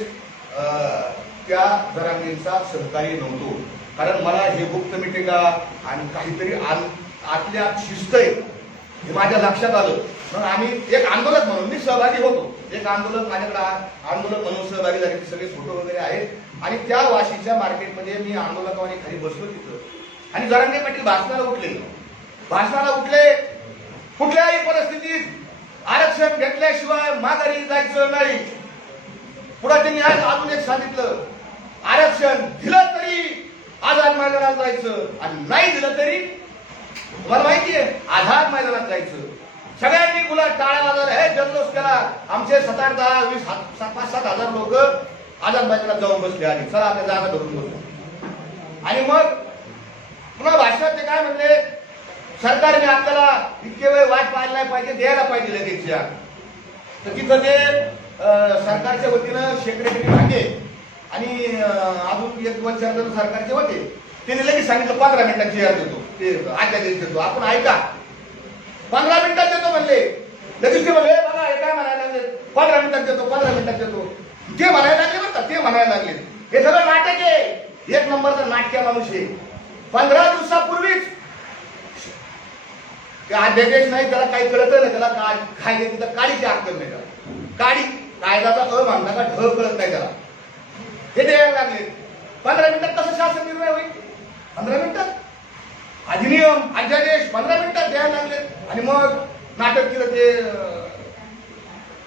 त्या जरांगींचा सहकारी नव्हतो, कारण मला हे गुप्त मिटिंगा आणि काहीतरी आतल्या शिस्त आहे हे माझ्या लक्षात आलं. म्हणून आम्ही एक आंदोलक म्हणून मी सहभागी होतो. एक आंदोलक माझ्याकडे आंदोलक म्हणून सहभागी झाले, सगळे फोटो वगैरे आहेत. आणि त्या वाशीच्या मार्केटमध्ये मी आंदोलकाने खाली बसलो तिथं आणि जरांगे पाटील भाषणाला उठले. कुठल्याही परिस्थितीत आरक्षण घेतल्याशिवाय माघारी जायचं नाही. पुढे त्यांनी आज अजून एक सांगितलं, आरक्षण दिलं तरी आझाद मैदानात जायचं आणि नाही दिलं तरी तुम्हाला माहिती आहे आझाद मैदानात जायचं. सगळ्यांनी गुलाब टाळ्या वाजवल्या, हे जल्लोष केला. आमचे 7, 10, 20, 5-7 हजार लोक आझाद मैदानात जाऊन बसले आणि चला आपल्या जागा धरून बसलो. आणि मग पुन्हा भाषणात ते काय म्हणले, सरकारने आपल्याला इतके वेळ वाट पाहायला नाही पाहिजे, द्यायला पाहिजे लगेच. तर तिथं ते सरकारच्या वतीनं सेक्रेटरी भांगे आणि अजून 1-2 जण सरकारचे होते, त्यांनी लगेच सांगितलं 15 मिनिटाची यार देतो, ते आदेश देतो. आपण ऐका, 15 मिनिटात देतो म्हणले. लगेच ते म्हणले, बघा हे काय म्हणायला लागले, 15 मिनिटात देतो, 15 मिनिटात देतो. ते म्हणायला लागले बरं का, ते म्हणायला लागले. हे सगळं नाटक आहे, 1 नंबरचा नाटक्या माणूस आहे. 15 दिवसापूर्वीच अध्यादेश नाही, त्याला काही कळत नाही, त्याला काय तिथं काळीची अक्कल नाही. त्याला काळी कायद्याचा म्हणता का ढ कळत नाही त्याला. हे द्यायला लागले. 15 मिनिटात कसं शासन निर्णय होईल? 15 मिनिटात अधिनियम अध्यादेश 15 मिनिटात द्यायला लागले. आणि मग नाटक केलं, ते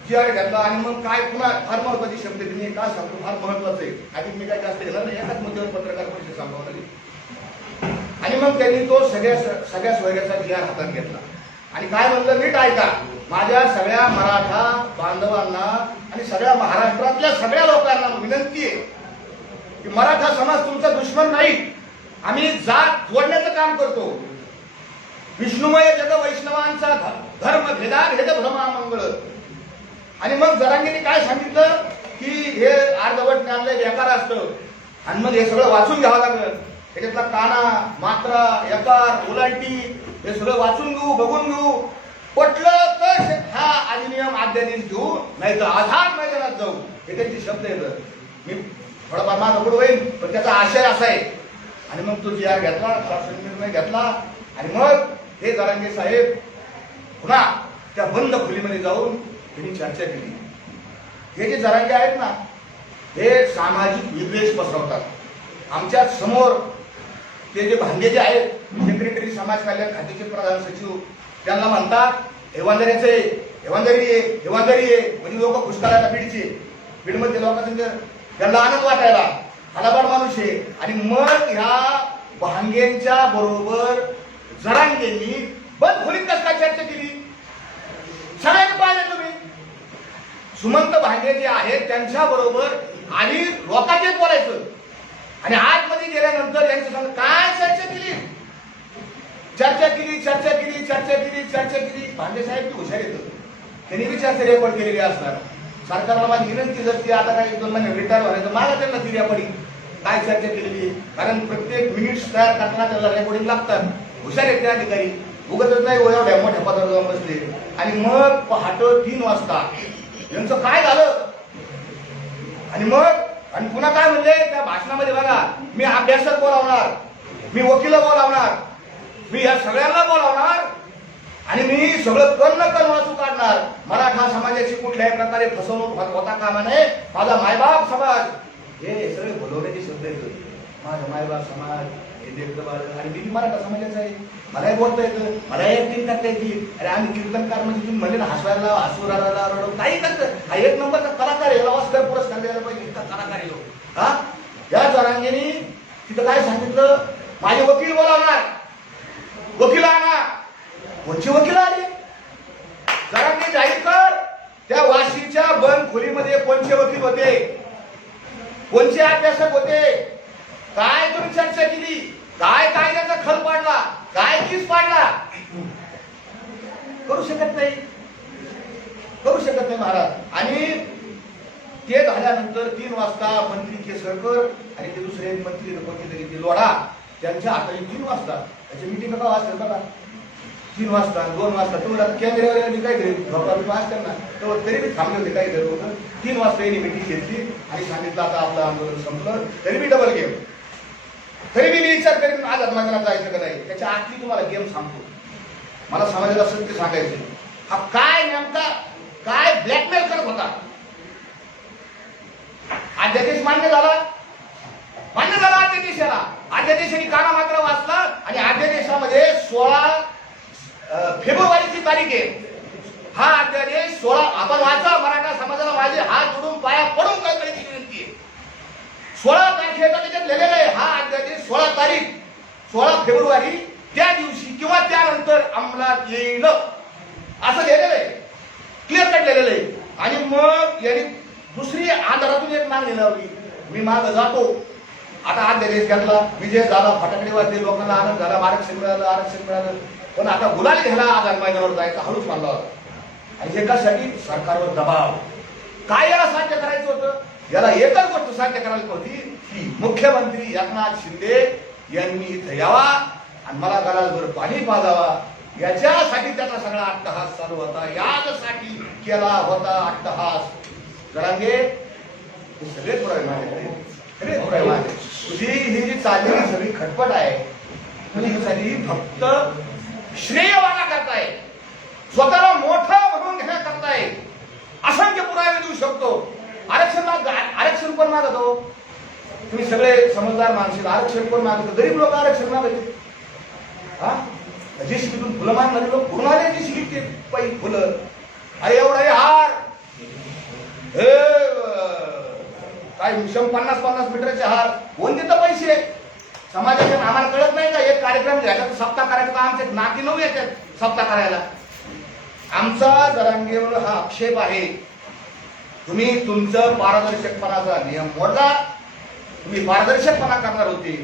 GR घेतला. आणि मग काय पुन्हा फार महत्वाची शब्द मी काय सांगतो, फार महत्वाचं आहे. आधी मी काय जास्त घेणार नाही, एकाच मुद्द्यावर पत्रकार परिषद सांगवली. आणि मग त्यांनी तो सगळ्या सोयऱ्याचा GR हातात घेतला आणि काय म्हणलं, नीट ऐका, माझ्या सगळ्या मराठा बांधवांना आणि सगळ्या महाराष्ट्रातल्या सगळ्या लोकांना विनंती आहे की मराठा समाज तुमचा दुश्मन नाही. आम्ही जात जोडण्याचं काम करतो. विष्णुमय जग वैष्णवांचा धर्म भेद भ्रमामंगळ. आणि मग जरांगींनी काय सांगितलं की हे अर्धवट ज्ञानलय बेकार असतं आणि मग हे सगळं वाचून घ्यावं लागलं. त्याच्यातला काना, मात्रा, यकार, ओलांटी हे सगळं वाचून घेऊ, बघून घेऊ. पटलं तर हा अधिनियम अध्यादेश घेऊ, नाही तर आझाद मैदानात जाऊ. हे त्यांचे शब्द येतं. मी थोडाफार माझा पुढे होईल, पण त्याचा आशय असा आहे. आणि मग तो GR घेतला, शासन निर्णय घेतला. आणि मग हे जरांगे साहेब पुन्हा त्या बंद खोलीमध्ये जाऊन त्यांनी चर्चा केली. हे जे जरांगे आहेत ना, हे सामाजिक विद्वेष पसरवतात. आमच्या समोर ते जे भांगे जे आहेत, सेक्रेटरी समाज कल्याण खात्याचे प्रधान सचिव, त्यांना म्हणतात हेवांदरीचे हेवांदरी आहे. म्हणजे लोक खुश करायला बीडचे, बीडमध्ये लोकांचे त्यांना आनंद वाटायला, हलाबाड माणूस आहे. आणि मग ह्या भांगेंच्या बरोबर जरांगेंनी बंद खोलीत कसं काय चर्चा केली, सगळ्यांनी पाहिलं तुम्ही. सुमंत भांगे जे आहेत त्यांच्या बरोबर आणि लोकांचेच बोलायचं. आणि आतमध्ये गेल्यानंतर यांच्या संग काय चर्चा केली. भांगे साहेब ती हुशार येतं, त्यांनी विचारचे रेकॉर्ड केलेली असणार. सरकारला माझी विनंती, जर ती आता काही 2 महिने रिटायर व्हायचं मागा त्यांना ती रेकॉर्डिंग काय चर्चा केलेली. कारण प्रत्येक मिनिट्स तयार करताना त्याला रेकॉर्डिंग लागतात. हुशार आहेत त्या अधिकारी, उगतच नाही एवढ्या मोठ्या पदावर जाऊन बसले. आणि मग पहाटे 3 वाजता यांचं काय झालं, आणि मग आणि पुन्हा काय म्हणले त्या भाषणामध्ये बघा, मी अभ्यासक बोलावणार, मी वकील बोलावणार, मी या सगळ्यांना बोलावणार आणि मी सगळं कण वाचू काढणार. मराठा समाजाची कुठल्याही प्रकारे फसवणूक होता कामा नये. माझा मायबाप समाज, हे सगळे बोलवण्याचे शब्द येतो. माझा मायबाप समाज हे देखतं आणि मी मराठा समाजाचा आहे, मलाही बोलता येतं, मलाही ऍक्टिंग करता येते. अरे आम्ही कीर्तनकार म्हणजे तुम्ही म्हणले ना, हसवायला हसू राहायला रडू काही करतं. हा एक नंबरचा कलाकार आहे, ऑस्कर पुरस्कार द्यायला पाहिजे इतका कलाकार आहे. हा या जरांगेनी तिथं काय सांगितलं, माझे वकील बोलावणार, वकील आणा. कोणचे वकील आले? जरांगे जाहीर कर, त्या वाशीच्या बंद खोलीमध्ये कोणचे वकील होते, कोणचे अभ्यासक होते, काय तुम्ही चर्चा केली, काय कायद्याचा खल पाडला, काय केस पाडला. करू शकत नाही, करू शकत नाही महाराज. आणि ते झाल्यानंतर 3 वाजता मंत्री केसरकर आणि ते दुसरे मंत्री कोणते ते लोढा त्यांच्या हाताने 3 वाजता त्याची मिटिंग का वाजता बघा, 3 वाजता 2 वाजता तुम्हाला केंद्रीय काय करेल असतात ना, तरी मी थांबले होते काही जर होतं. 3 वाजता यांनी मिटिंग घेतली आणि सांगितलं आता आपलं आंदोलन संपलं. तरी मी डबल गेम, तरी मी विचार करीन आझाद मैदानात जायचं का नाही. त्याच्या आतली तुम्हाला गेम सांगतो, मला समाजाला सत्य सांगायचं. हा काय नेमका काय ब्लॅकमेल करत होता. अध्यादेश मान्य झाला, मान्य झाला अध्यादेशाला. अध्यादेशाने काना मात्र वाचला आणि अध्यादेशामध्ये 16 फेब्रुवारीची तारीख आहे. हा अध्यादेश 16 आपण वाचा. मराठा समाजाला माझे हात जोडून पाया पडून कळकळीची विनंती आहे. 16 तारखेचा त्याच्यात लिहिलेला आहे. हा अध्यादेश 16 तारीख 16 फेब्रुवारी त्या दिवशी किंवा त्यानंतर अंमलात येईल असं लिहिलेलं आहे, क्लिअर कट लिहिलेलं आहे. आणि मग यांनी दुसरी आंध्रातून एक मागणी लावली, मी माग जातो. आता अध्यादेश घेतला, विजय झाला, फटाकडे वाजले, लोकांना आनंद झाला, आरक्षण मिळालं, आरक्षण मिळालं. पण आता गुलाल घ्यायला आझाद मैदानावर जायचा हळूच मानला होता. आणि हे कशासाठी? सरकारवर दबाव. काय याला साध्य करायचं होतं? याला एकच गोष्ट साध्य करायची होती की मुख्यमंत्री एकनाथ शिंदे यांनी इथं यावा आणि मला गलासभर पाणी पाजावा. याच्यासाठी त्याचा सगळा अट्टहास चालू होता, यासाठी केला होता अट्टहास. जरांगे सगळे पुरावे माझ्याकडे, सगळे पुरावे माझे. तुझी ही जी चाललेली सगळी खटपट आहे, तुझी फक्त श्रेयवाना करताय, स्वतःला मोठा म्हणून घेण्याकरताय. असंख्य पुरावे देऊ शकतो. आरक्षण कोण मागतो? तुम्ही सगळे समजदार माणसे, आरक्षण कोण मागतो? गरीब लोक आरक्षण मागते. हा जे शिकून फुलं मागणारे लोक फुलणारे जे शिकते पाहिजे फुलं. अरे एवढा हार, हे काय 50-50 मीटरचे हार कोण देतं पैसे? समाजाच्या आम्हाला कळत नाही का? एक कार्यक्रम घ्यायचा तर सप्ताह करायचा, तर आमचे नाकी 9 येतात सप्ताह करायला. आमचा जरांगेवर हा आक्षेप आहे. तुम्ही तुमचं पारदर्शकपणाचा नियम मोडला. तुम्ही पारदर्शकपणा करणार होते.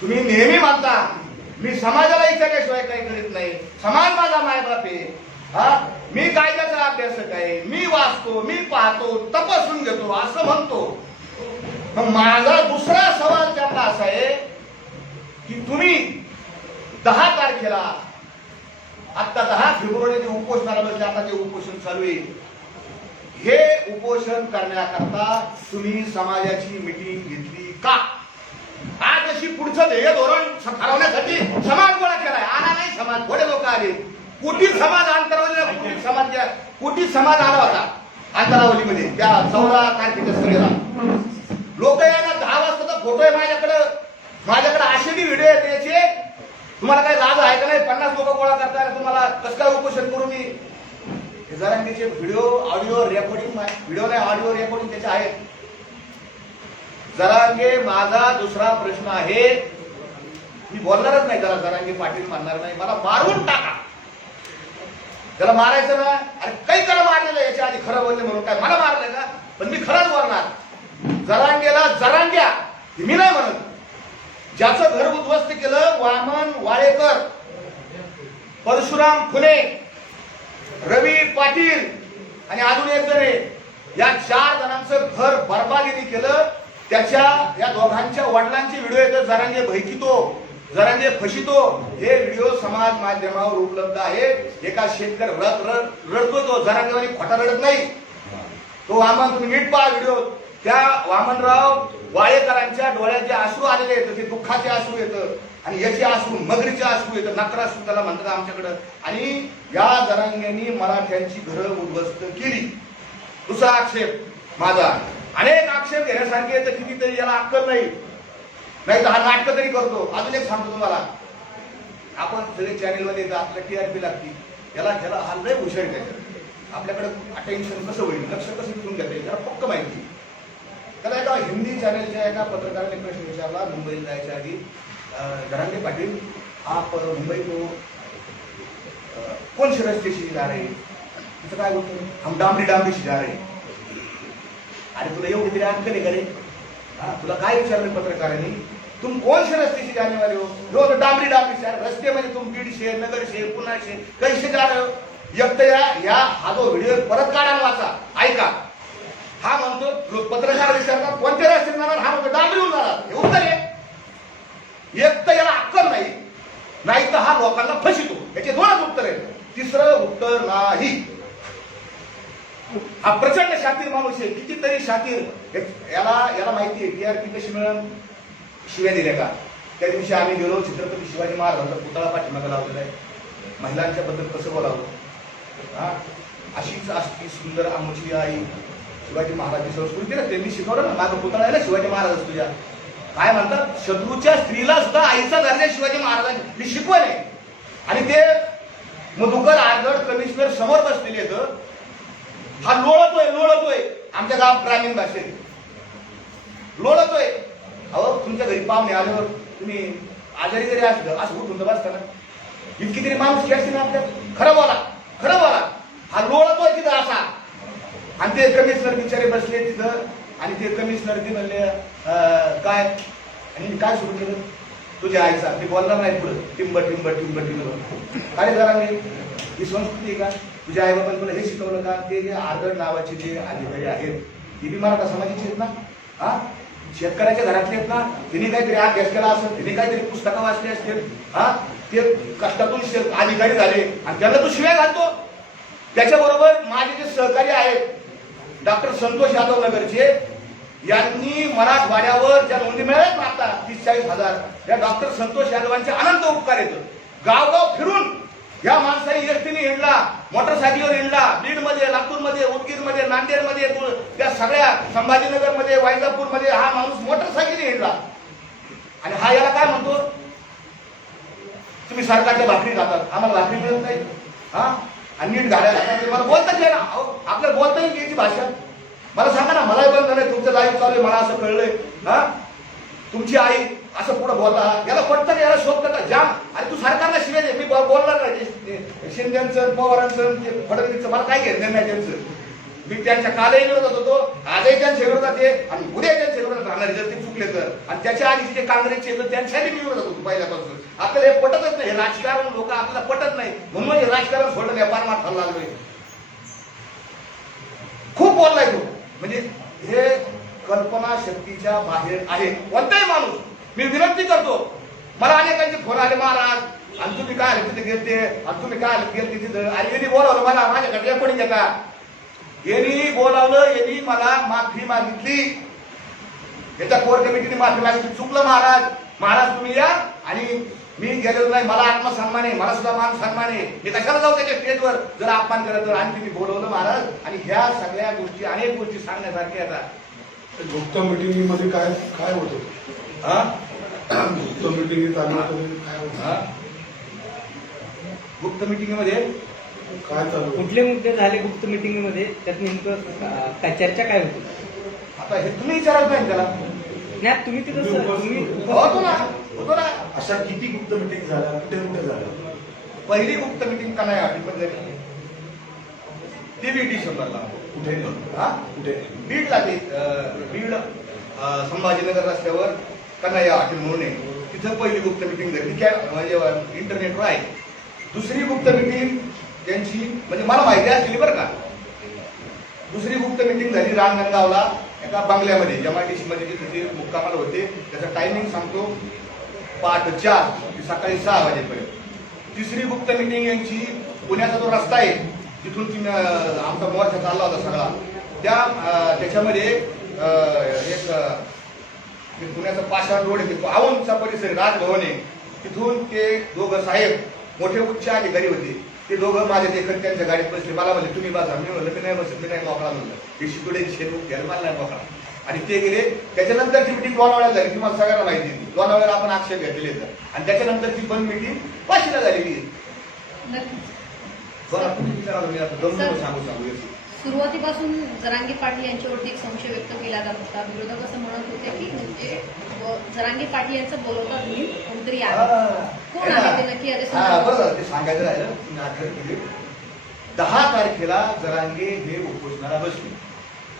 तुम्ही नेहमी मानता मी समाजाला विचारल्याशिवाय काही करीत नाही, समाज माझा मायबाप आहे. हा मी कायद्याचा अभ्यासक आहे, मी वाचतो, मी पाहतो, तपासून घेतो असं म्हणतो. मग माझा दुसरा सवाल त्यांना असा आहे की तुम्ही 10 तारखेला आता 10 फेब्रुवारी जे उपोषणाला बसले, आता जे उपोषण चालू आहे, हे उपोषण करण्याकरता तुम्ही समाजाची मिटिंग घेतली का? आज अशी पुढचं ध्येय धोरण ठरवण्यासाठी समाज गोळा केलाय. आला नाही समाज, थोडे लोक आले. कुटी समाज अंतरावली, कुटी समाज आला होता अंतरावलीमध्ये त्या 14 तारखेच्या सभेला. लोक यायला 10 वाजता फोटो आहे माझ्याकडे असे बी व्हिडिओ आहेत त्याचे. तुम्हाला काही लाज आहे का नाही? 50 लोक गोळा करताय, तुम्हाला कसं काय उपोषण करू मी? जरांगेचे व्हिडिओ ऑडिओ रेकॉर्डिंग, व्हिडिओ नाही ऑडिओ रेकॉर्डिंग त्याचे आहेत. जरांगे माझा दुसरा प्रश्न आहे, मी बोलणारच नाही त्याला. जरांगे पाटील मारणार नाही, मला मारून टाका. त्याला मारायचं ना, अरे काही त्याला मारलेलं याच्या आधी खरं बोलले म्हणून काय मला मारलंय का? पण मी खरंच बोलणार. जरांगेला जरांग्या मी नाही म्हणत. ज्याचं घर उद्ध्वस्त केलं, वामन वाळेकर, परशुराम फुले, रवी पाटील आणि अजून एक जण, या 4 जणांचं घर बरबादीने केलं. त्याच्या या दोघांच्या वडिलांचे व्हिडिओ येतात. जरांगे भयकितो, जरांगे फशितो. हे व्हिडिओ समाज माध्यमावर उपलब्ध आहे. एका शेतकरी रडतो, तो जरांगेवानी खोटा रडत नाही. तो आम्हाला तुम्ही नीट पहा व्हिडिओ. त्या वामनराव वाळेकरांच्या डोळ्यात जे अश्रू आलेले येतं ते दुःखाचे अश्रू येतं आणि याचे अश्रू मगरीचे अश्रू येतं, नकराश्रू त्याला म्हणतात आमच्याकडं. आणि या जरांगेंनी मराठ्यांची घरं उद्ध्वस्त केली. दुसरा आक्षेप माझा, अनेक आक्षेप घेण्यासारखे येतं, कितीतरी याला अक्कल नाही तर हा नाटक तरी करतो. अजून एक सांगतो तुम्हाला, आपण सगळे चॅनेलमध्ये येतात, आपल्या TRP लागती, ज्याला हा लय हुशार आहे, त्याच्यात आपल्याकडे अटेन्शन कसं होईल, लक्ष कसं तिथून घेता येईल त्याला पक्क माहिती. त्याला एका हिंदी चॅनेलच्या एका पत्रकाराने प्रश्न विचारला मुंबईला जायच्या आधी, जरांगे पाटील आप मुंबई को कौन से रस्ते से जा रहे, तिचं काय बोलतो, हम डांबरी डांबरी से जा रहे. अरे तुला एवढी तरी अक्कल आहे का रे? तुला काय विचारलं पत्रकारांनी, तुम कौन से रस्ते से जाने वाले हो? जो तो डांबरी डांबरी से रस्ते मध्ये तुम बीड से, नगर से, पुणे से, कैसे जा रहे हो? एक तर या हा जो व्हिडिओ परत काढा वाचा, ऐका. हा म्हणतो पत्रकार विचारतात कोणत्या रस्ते जाणार, हा म्हणतो डांबरीहून जाणार. हे उत्तर आहे. एक तर याला अक्कल नाही तर हा लोकांना फसितो. याचे दोनच उत्तर आहेत. तिसरं उत्तर नाही. हा प्रचंड शातीर माणूस आहे, कितीतरी शातीर. याला माहिती आहे TRP कशी मिळेल, शिव्या दिल्या का. त्या दिवशी आम्ही गेलो, छत्रपती शिवाजी महाराजांचा पुतळा पाठीमागे लावलेला आहे, महिलांच्या बद्दल कसं बोलावं. अशीच असती सुंदर आमची आई. शिवाजी महाराजांची संस्कृती ना त्यांनी शिकवलं ना, माझा पुतळा आहे ना शिवाजी महाराज तुझ्या. काय म्हणतात, शत्रूच्या स्त्रीला सुद्धा आईचा दर्जा शिवाजी महाराजांची शिकवण आहे. आणि ते मधुकर आगड कमिशनर समोर बसलेले आहेत. हा लोळतोय आमच्या गाव ग्रामीण भाषेत लोळतोय. अहो तुमच्या घरी पाहुणे आल्यावर तुम्ही आजारी जरी असलं असं उठून बसता ना, इतकी तरी माणूस घ्यायची ना आपल्यात. खरं बोला. हा लोळतोय तिथं असा. आणि ते कमिशनर बिचारे बसले तिथं, आणि ते कमिशनर ते म्हणले काय, आणि काय सुरू केलं, तुझ्या आईचा. मी बोलणार नाही पुढे, टिंब काय जरा ही संस्कृती का, तुझ्या आई बाबांनी तुला हे शिकवलं का. ते जे आगड नावाचे जे अधिकारी आहेत ते बी मराठा समाजाचे आहेत ना. शेतकऱ्याच्या घरातले आहेत ना. तिने काहीतरी अभ्यास केला असेल, तिने काहीतरी पुस्तकं वाचली असतील. ते कष्टातून अधिकारी झाले आणि त्यांना तू शिव्या घालतो. त्याच्याबरोबर माझे जे सहकारी आहेत डॉक्टर संतोष यादव नगरचे, यांनी मराठवाड्यावर ज्या नोंदी मिळाल्यात ना आता 30-40,000, या डॉक्टर संतोष यादवांचे अनंत उपकार येतो. गावगाव फिरून या माणसाने एसटीने हिंडला, मोटरसायकलवर हिंडला, बीडमध्ये, लातूरमध्ये, उदगीरमध्ये, नांदेडमध्ये, त्या सगळ्या संभाजीनगरमध्ये, वैजापूरमध्ये हा माणूस मोटरसायकलने हिंडला. आणि हा याला काय म्हणतो, तुम्ही सरकारच्या भाकरी खातात, आम्हाला भाकरी मिळत नाही. आणि नीट घालायला मला बोलताच आहे ना. आपल्याला बोलता येईल याची भाषा. मला सांगा ना, मलाही बंद झालंय, तुमचं लाईव्ह चालू आहे, मला असं कळलंय. तुमची आई असं पुढे बोलता, याला पटतं का, याला शोधतं का जाम. अरे तू सरकारला शिवाय दे, मी बोलणार नाही. शिंदेचं, पवारांचं, फडणवीसचं मला काय घेतलं नाही त्यांचं. मी त्यांच्या कालही विरोधात होतो, आजही त्यांच्या विरोधात आहे आणि उद्या त्यांच्या विरोधात राहणार जर ते चुकले तर. आणि त्याच्या आधी जे काँग्रेसचे तर त्यांच्याही मी विरोधात होतो पहिल्यापासून. आपल्याला हे पटतच नाही, हे राजकारण लोक आपल्याला पटत नाही, म्हणून हे राजकारण सोडलं नाही, पारमार खाल्ला लागलोय. खूप बोललाय तो. म्हणजे हे कल्पना शक्तीच्या बाहेर आहे कोणताही माणूस. मी विनंती करतो, मला अनेकांचे फोन आले, महाराज आणि तुम्ही काय तिथे गेलते, आणि तुम्ही काय गेलते तिथं. आणि यांनी बोलावलं मला, माझ्याकडे रेकॉर्डिंग घेता. यांनी बोलावलं, यांनी मला माफी मागितली, याच्या कोर कमिटीने माफी मागितली. चुकलं महाराज तुम्ही या. आणि मी गेलेलो नाही, मला आत्मसन्मान आहे, मला सुद्धा मान सन्मान आहे, मी कशाला जाऊ त्याच्या स्टेजवर जर अपमान करत तर. आणि तुम्ही बोलवलं महाराज. आणि ह्या सगळ्या गोष्टी, अनेक गोष्टी सांगण्यासारख्या आता. गुप्त मिटिंग मध्ये काय होतं, गुप्त मिटिंग काय होतं, गुप्त मिटिंग मध्ये काय चालू, कुठले मुद्दे झाले गुप्त मिटिंग मध्ये, त्यात नेमकं काय चर्चा काय होती. आता हे तुम्ही विचारत नाही त्याला. नाही तुम्ही तिथं होतो ना. अशा किती गुप्त मिटिंग झाल्या, कुठे झाल्या. पहिली गुप्त मिटिंग का नाही आठवण झाली ती 20 डिसेंबरला. कुठे बीडला. ते बीड संभाजीनगर रस्त्यावर कन्हैया हॉटेल म्हणून आहे, तिथं पहिली गुप्त मिटिंग झाली. म्हणजे इंटरनेटवर आहे. दुसरी गुप्त मिटिंग त्यांची म्हणजे मला माहिती असलेली बरं का. दुसरी गुप्त मिटिंग झाली रांजणगावला एका बंगल्यामध्ये, MIDC मध्ये तिथे मुक्कामाला होते. त्याचा टायमिंग सांगतो, पहाटे 4 ते सकाळी 6 वाजेपर्यंत. तिसरी गुप्त मिटिंग यांची पुण्याचा जो रस्ता आहे तिथून आमचा मोर्चा चालला होता सगळा, त्याच्यामध्ये ते पुण्याचा पाषाण रोड आहे, औंधचा परिसर राजभवन आहे, तिथून ते दोघं साहेब मोठे उच्च अधिकारी होते, ते दोघं माझ्या देखत त्यांच्या गाडीत बसले. मला म्हणले तुम्ही बसा. मी म्हणलं मी नाही बसत, मी नाही मोकळा म्हणलं. ते शितोड्याची शेत घ्यायला मला नाही मोकळा. आणि ते गेले. त्याच्यानंतरची मिटिंग लोणावळ्यात झाली, तुम्हाला सगळ्यांना माहिती आहे. लोणावळ्याला आपण आक्षेप घेतलेले आहेत आणि त्याच्यानंतरची बंद मिटिंग वाशीला झालेली आहे. बरं तुम्ही विचारा, मी आता दमदम सांगू सुरुवातीपासून जरांगे पाटील यांच्यावरती एक संशय व्यक्त केला जात होता. विरोधक असं म्हणत होते की म्हणजे जरांगे पाटील यांचं बोलवतात तुम्ही कोणतरी आहे, कोण आहे ते नक्की बरं ते सांगायचं राहिलं. तुम्ही आठवण केली. 10 तारखेला जरांगे हे उपोषणाला बसले.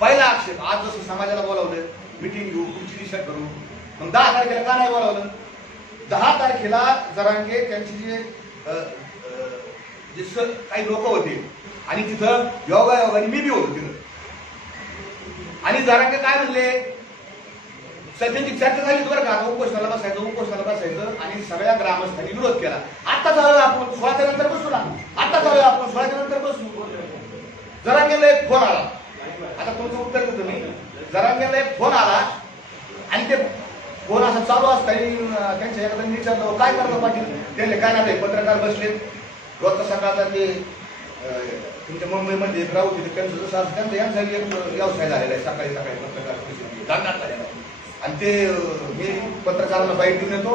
पहिला आक्षेप, आज जसं समाजाला बोलावलं मिटिंग घेऊ, पुढची दिशा करू, मग 10 तारखेला का नाही बोलावलं? 10 तारखेला जरांगे त्यांची जे काही लोक होते आणि तिथं योगायोगाने मी बी होतो तिथं. आणि जरांगे काय म्हणले, सध्याची चर्चा झाली बरं का, उपोषणाला बसायचं आणि सगळ्या ग्रामस्थांनी विरोध केला. आता जाऊया आपण 16च्या नंतर बसू ना, आता जाऊया आपण 16च्या नंतर बसू. जरांगेला एक फोन आला. आता तुमचं उत्तर देतो मी. जरांगेला एक फोन आला आणि ते फोन असं चालू असताना त्यांच्या एखाद्याने विचारलं काय करतो पाटील, त्यांनी काय नाही, पत्रकार बसले रोजचा सकाळचा ते तुमच्या मुंबईमध्ये एक राहू तिथे त्यांचं जसं असं त्यांचा यांचा एक व्यवसाय झालेला आहे, सकाळी पत्रकार धंदाच झालेला आहे. आणि ते मी पत्रकारांना बाईट देऊन येतो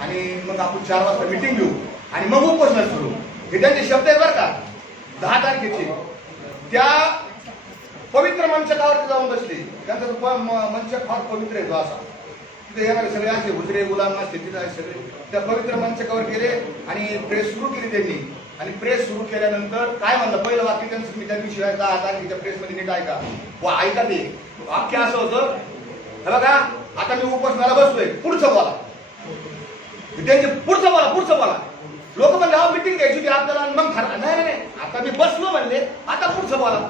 आणि मग आपण 4 वाजता मिटिंग घेऊ आणि मग उपोषण सुरू. हे त्यांचे शब्द आहेत बरं का. 10 तारखेचे त्या पवित्र मंचकावरती जाऊन बसले. त्यांचा मंच फार पवित्र आहे तो असा. तिथे येणारे सगळे असे हुजरे गुलाम असते तिथे सगळे त्या पवित्र मंचकावर गेले आणि प्रेस सुरू केली त्यांनी. आणि प्रेस सुरू केल्यानंतर काय म्हणलं, पहिलं वाक्य त्यांचं मी त्या दिवशी 10 तारखेच्या प्रेसमध्ये नीट ऐका ऐका. ते वाक्य असं होतं, हे बघा आता मी उपोषणाला बसलोय, पुढचं बोला. त्यांचे पुढचं बोला. लोक म्हणले हा मिटिंग घ्यायची होती आपल्याला, मग नाही आता मी बसलो म्हणले, आता पुढचं बोला.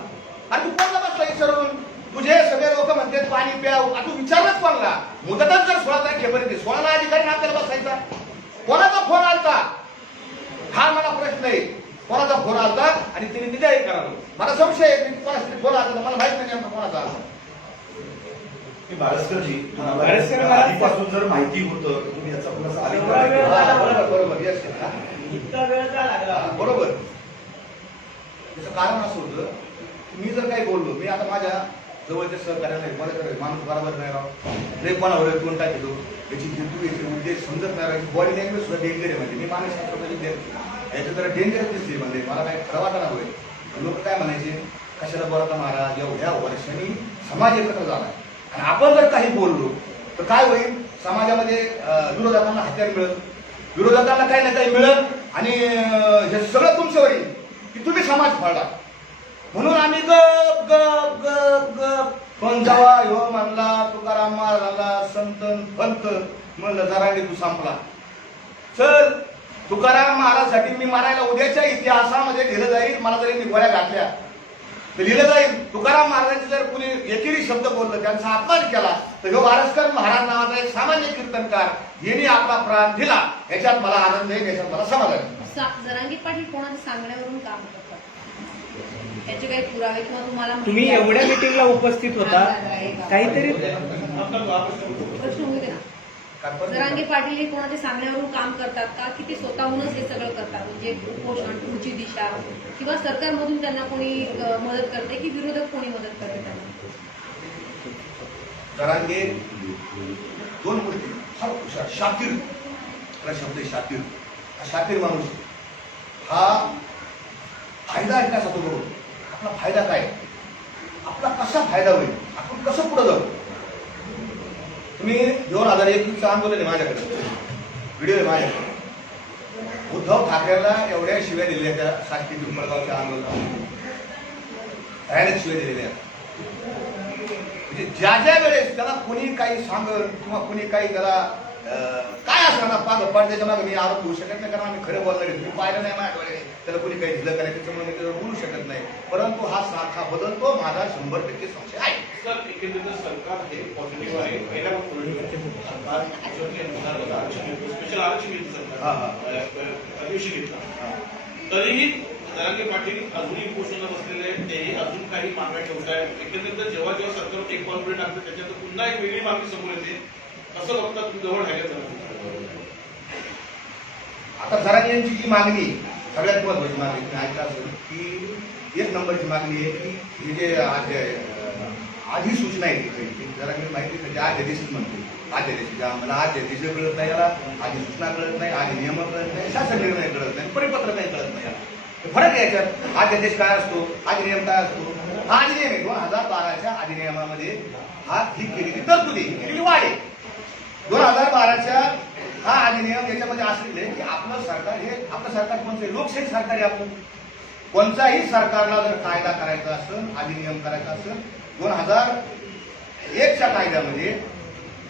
आणि तू कोणाला बसला विचारून, तुझे सगळे लोक म्हणते पाणी प्या, तू विचारलंच कोणाला? मुदतच जर 16 तारखेपर्यंत 16ला अधिकारी आपल्याला बसायचा. कोणाचा फोन आलता हा मला प्रश्न आहे. कोणाचा फोन आलता आणि तिने निधी करावं, मला संशय आहे. कोणाचा फोन आला मला माहित नाही कोणाचा आला. बाळस्करजी, आधीपासून जर माहिती होतं तुम्ही याचा खुलासा बरोबर यस बरोबर. त्याचं कारण असं होतं, मी जर काही बोललो, मी आता माझ्या जवळच्या सहकार्याला मला माणूस बरोबर नाही राव, नाही कोणावर कोण काय केलो याची हेतू याचे उद्देश समजत नाही. बॉडी लँग्वेज सुद्धा डेंजर आहे. म्हणजे मी मानसशास्त्रामध्ये याचं जरा डेंजर दिसते. म्हणजे मला काही खरं वाटत नाही. लोक काय म्हणायचे, कशाला बोलता महाराज, एवढ्या वर्षांनी समाज एकत्र झाला आणि आपण जर काही बोललो तर काय होईल, समाजामध्ये विरोधकांना हत्यार मिळेल, विरोधकांना काही ना काही मिळेल आणि हे सगळं तुमच्यावर येईल की तुम्ही समाज फाडला. म्हणून आम्ही गप गप गप गप. पण जेव्हा ह्यो म्हणला तुकाराम महाराजांना संत पंत, म्हणलं जरांगे तू संपला. चल तुकाराम महाराजसाठी मी मारायला उद्याच्या इतिहासामध्ये लिहिलं जाईल. मला जरी मी गोळ्या घातल्या तर लिहिलं जाईल. तुकाराम महाराजांचे जर कुणी एकेरी शब्द बोललं, त्यांचा अपमान केला, तर ह्यो वारसकर महाराज नावाचा एक सामान्य कीर्तनकार यांनी आपला प्राण दिला. याच्यात मला आनंद आहे, याच्यात मला समाधान आहे. जरांगे पाटील कोणाच्या सांगण्यावरून काम करतात, त्याचे काही पुरावे किंवा तुम्ही एवढ्या मिटिंगला उपस्थित होता, काहीतरी प्रश्न होते ना. जरांगे पाटील हे कोणाच्या सांगण्यावरून काम करतात का, की ते स्वतःहूनच हे सगळं करतात? म्हणजे उपोषण, पुढची दिशा किंवा सरकारमधून त्यांना कोणी मदत करते की विरोधक कोणी मदत करते त्यांना? जरांगे 2 गोष्टी फार हुशार, शातीर. शब्द शातीर. शातीर माणूस हा फायदा ऐकण्यासाठी बरोबर. आपला फायदा काय, आपला कसा फायदा होईल, आपण कसं पुढे जाऊ. तुम्ही 2021चं आंदोलन आहे माझ्याकडे, व्हिडिओ आहे माझ्याकडे. उद्धव ठाकरेला एवढ्या शिव्या दिलेल्या त्या साष्टी पिंपळगावच्या आंदोलनात, भयानक शिव्या दिलेल्या. म्हणजे ज्या वेळेस त्याला कोणी काही सांगत किंवा कोणी काही त्याला काय असणार पाग त्याच्या मागे मी आरोप होऊ शकत नाही, कारण आम्ही खरं बोलणार आहे. तुम्ही पाहिलं नाही माझ्या डोळे, त्याला कोणी काही दिलं का नाही त्याच्यामुळे मी त्याला बोलू शकत नाही. परंतु हा सारखा बदलतो, माझा 100% संशय आहे. सर एकंदरीत सरकार हे पॉझिटिव्ह आहे. पहिल्या सरकार स्पेशल आरक्षण घेतलं, सरकार अधिवेशन घेतलं, तरीही जरांगे पाटील अजूनही उपोषणाला बसलेले आहेत, तेही अजून काही मागण्या ठेवत आहेत. एकंदरीत जेव्हा जेव्हा सरकार एक पाऊल पुढे टाकतं त्याच्यात पुन्हा एक वेगळी मागणी समोर येते. कसं बघता तुम्ही जवळ राहिलं? आता जरांगे यांची जी मागणी सगळ्यात महत्वाची मागणी तुम्ही ऐकला असेल की 1 नंबरची मागणी आहे की हे जे अधिसूचना आहे ती जरांगे माहिती म्हणजे अध्यादेशच म्हणते. अध्यादेश ज्या मला अध्यादेश कळत नाही, याला अधिसूचना कळत नाही, अधिनियम कळत नाही, शासन निर्णय कळत नाही, परिपत्र काही कळत नाही. याला फरक आहे याच्यात. अध्यादेश काय असतो, अधिनियम काय असतो. हा अधिनियम आहे 2012च्या अधिनियमामध्ये ही केलेली तरतुदी केलेली वाढ आहे. 2012च्या हा अधिनियम याच्यामध्ये असलेले की आपलं सरकार हे आपलं सरकार कोणतं आहे, लोकशाही सरकार आहे आपलं. कोणत्याही सरकारला जर कायदा करायचा असेल, अधिनियम करायचा असेल 2001च्या कायद्यामध्ये